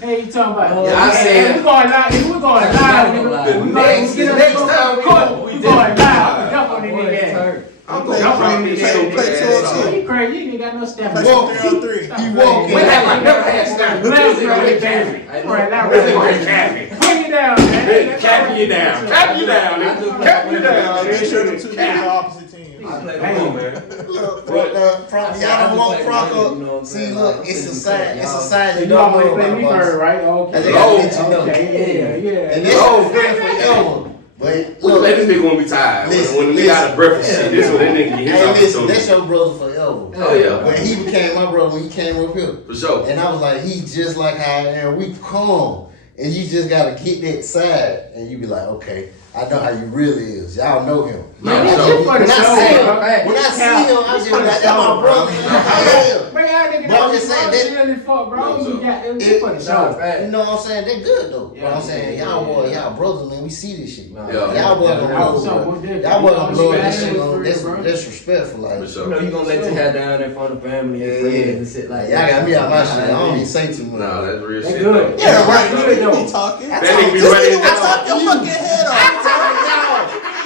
Hey, you talking about? Yeah, I said- We're going live. We're going live. nigga. The We next get time we court. go, We going live. Jump on this nigga. I'm Play- gonna drop play- this play- play shit. two on two. You crazy? You ain't got no stamina. Play some 3-on-3. Stop He playing. walking. When have I never had stamina? Let's This go nigga with Cappy. Cappy. Right now, This nigga Cappy. Put you down, man. Cappy you down. Cap you down, nigga. Cap you down, Make sure the nigga. two teams are opposite teams. I play Come on, man. Look, y'all don't want Franco. See, look, it's a sign. It's a sign you You don't always know play about, me boss. first, right? I Okay. think I let you know. Okay, yeah. And this Oh. shit good forever. But We look, play this nigga when we tired. Listen, When we out of breath and shit. This is what that nigga get his hey, listen, opportunity. that's your brother forever. Oh, yeah. When he became my brother, when he came up here. For sure. And I was like, he just like how I am. We calm. And you just gotta get that side. And you be like, okay, I know how you really is. Y'all know him. Man, Yeah, so- you for the When I show, see him, bro. when I see him, I just be like, that's my brother. Yeah. Bring out nigga. But I'm just saying that- Really fuck, bro. No, You got it If- for the No, show. You know what I'm saying? They good though. Yeah. But I'm saying, y'all boy, y'all brothers, man, we see this shit. Nah, Yeah. Y'all boy Yeah. gonna Yeah. blow. Yeah. Y'all boy gonna blow Yeah. that shit Yeah. on. That's Bro. disrespectful. Like, For You sure. know you gonna let your hair down in front of family and Yeah, friends yeah. and shit like y'all that. got me out my shit. I don't even say too much. Nah, that's real They shit. good. though. Yeah, right. Good, You though. be talking. I That nigga be This ready nigga to will go. top your fucking head off.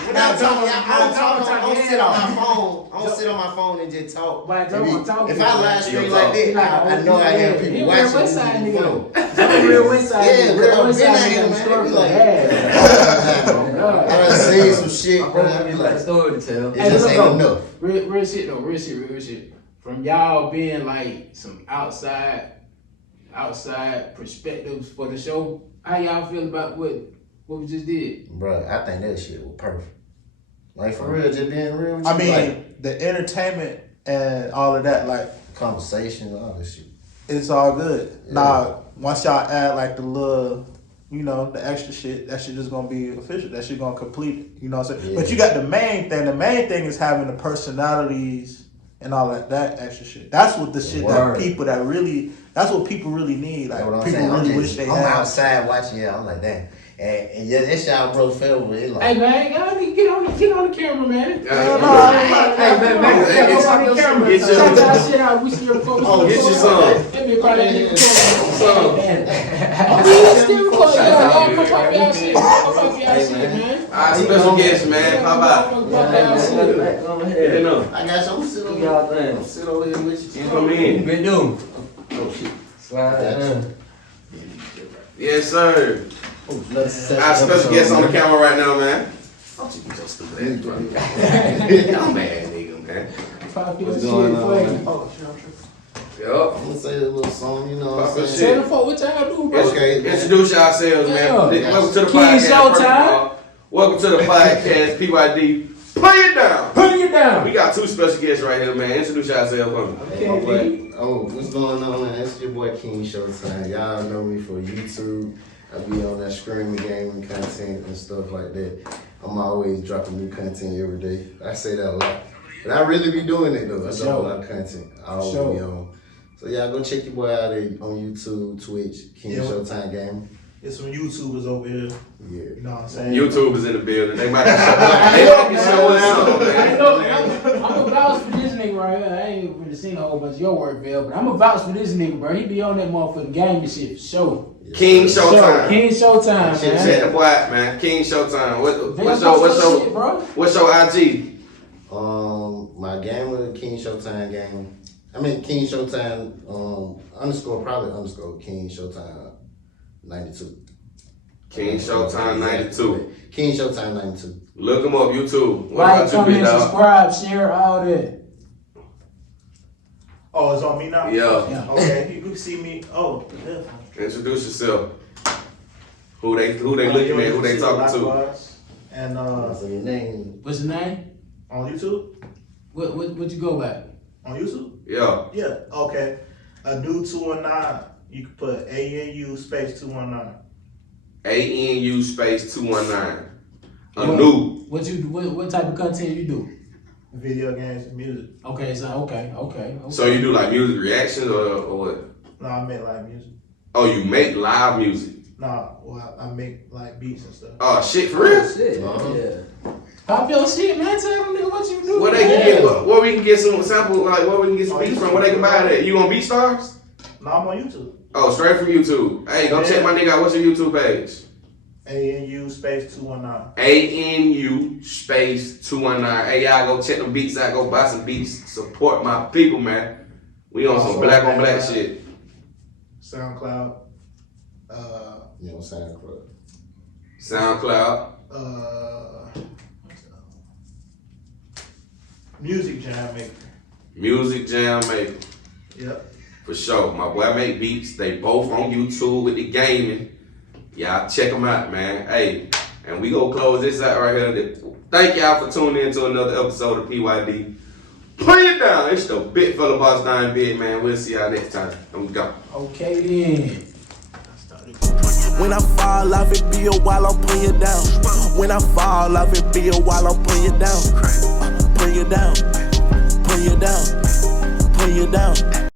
When I talk, I don't sit on my phone. I don't sit on my my phone and just talk. But I don't talk If to I you. live stream You'll like talk. that, I know I have He people a real watching. West Side me. nigga though. I'm a real West Side Yeah, nigga. but Real I'm West been Side out here, nigga. man. Story They be for like- bad. I done seen some shit, I'm bro. gonna I be give like a like, story to tell. it just look ain't though. enough. Real shit though, real shit. From y'all being like some outside perspectives for the show, how y'all feel about what we just did? Bro, I think that shit was perfect. Like for real, just being real with you. I mean, like, the entertainment and all of that, like, conversation, all this shit. it's all good. Yeah. Now, once y'all add like the little, you know, the extra shit, that shit just gonna be official. That shit gonna complete it. You know what I'm saying? Yeah. But you got the main thing. The main thing is having the personalities and all that extra shit. That's what the shit Word. that people that really, that's what people really need. Like That's what I'm people saying. really I'm wish they I'm had. outside watching y'all. I'm like, damn. And yeah, that y'all bro fell with it. Hey Like, man, y'all need to get on the camera, man. Yeah. Hey man, Get get on the camera. your- Check that shit out. We see your post. Oh, get you some. Let me probably Some. We still recording. Y'all come pop y'all shit. Come pop y'all shit, man. Our special guest, man. How about? Pop y'all shit. Go Get ahead. in up. I got you. I'm sitting Do over y'all here. thing. I'm sitting over here with you. Come What you in. been doing? Oh shit. Slide in. Yes, sir. Our special guest on the camera right now, man. Don't you be so stupid ass, bro. Dumb ass nigga, man. Pop your What's shit. going on, Wait. man? Yup. I'm gonna say a little song, you know what Pop I'm your saying? Tell the folk what y'all do, bro. Okay. Introduce yourselves, man. Yeah. Welcome to the King podcast. Showtime. First of all, welcome to the podcast, PYD. Play it down. Put it down. We got two special guests right here, man. Introduce yourself for me. Okay, Oh, what's going on, man? That's your boy King Showtime. Y'all know me for YouTube. I be on that screaming gaming content and stuff like that. I'm always dropping new content every day. I say that a lot. But I really be doing it though. I drop a lot of content. I always Sure. be on. So y'all go check your boy out on YouTube, Twitch, King Yeah. Showtime Gaming. It's some YouTubers over here. Yeah. You know what I'm saying? YouTube is in the building. They might can show us something, man. I'm a vouch for this nigga right here. I ain't really seen a whole bunch of your work, Bill, but I'm a vouch for this nigga, bro. He be on that motherfucking game and shit for sure. King Showtime. King Showtime, Shit, man. Check the boy out, man. King Showtime. Bill, What's post shit, bro. your IG? My game with King Showtime Gaming. I mean King Showtime _ King Showtime 92. King Showtime 92. King Showtime 92. Look him up, YouTube. What Like, about you, comment, big dog? subscribe, share, all that. Oh, it's on me now? Yeah. Yeah. Okay, you can see me. Oh, yeah. Introduce yourself. Who they looking at? Who they talking to? Likewise. And So your name? What's your name? on YouTube? What you go by? On YouTube? Yeah. Yeah, okay. A new 219. You can put ANU space 219. ANU space 219. A What? new. What type of content you do? Video games and music. Okay, so okay. So you do like music reactions or what? No, I make like music. Oh, you make live music. No, well, I make like beats and stuff. Oh shit, for real? Shit. Uh-huh. Yeah. Pop your shit, man. Tell them nigga what you do. Where they can get? Where we can get some sample? Like where we can get some beats from? Where they can buy that? You on BeatStars? No, I'm on YouTube. Oh, straight from YouTube. Hey, go check my nigga out. What's your YouTube page? ANU space 219. ANU space 219. Hey, y'all go check them beats out. Go buy some beats. Support my people, man. We on some black on black shit. SoundCloud. You know, SoundCloud. SoundCloud. Music Jam Maker. Music Jam Maker. Yep. For sure. My boy make beats. They both on YouTube with the gaming. Y'all check them out, man. Hey, and we gonna close this out right here. Thank y'all for tuning in to another episode of PYD. Play it down. It's the Big Fella Boss Dying Big, man. We'll see y'all next time. I'm gone. Okay then. When I fall off, it be a while I'm putting you down. When I fall off, it be a while I'm putting you down. Put you down. Put you down. Put you down.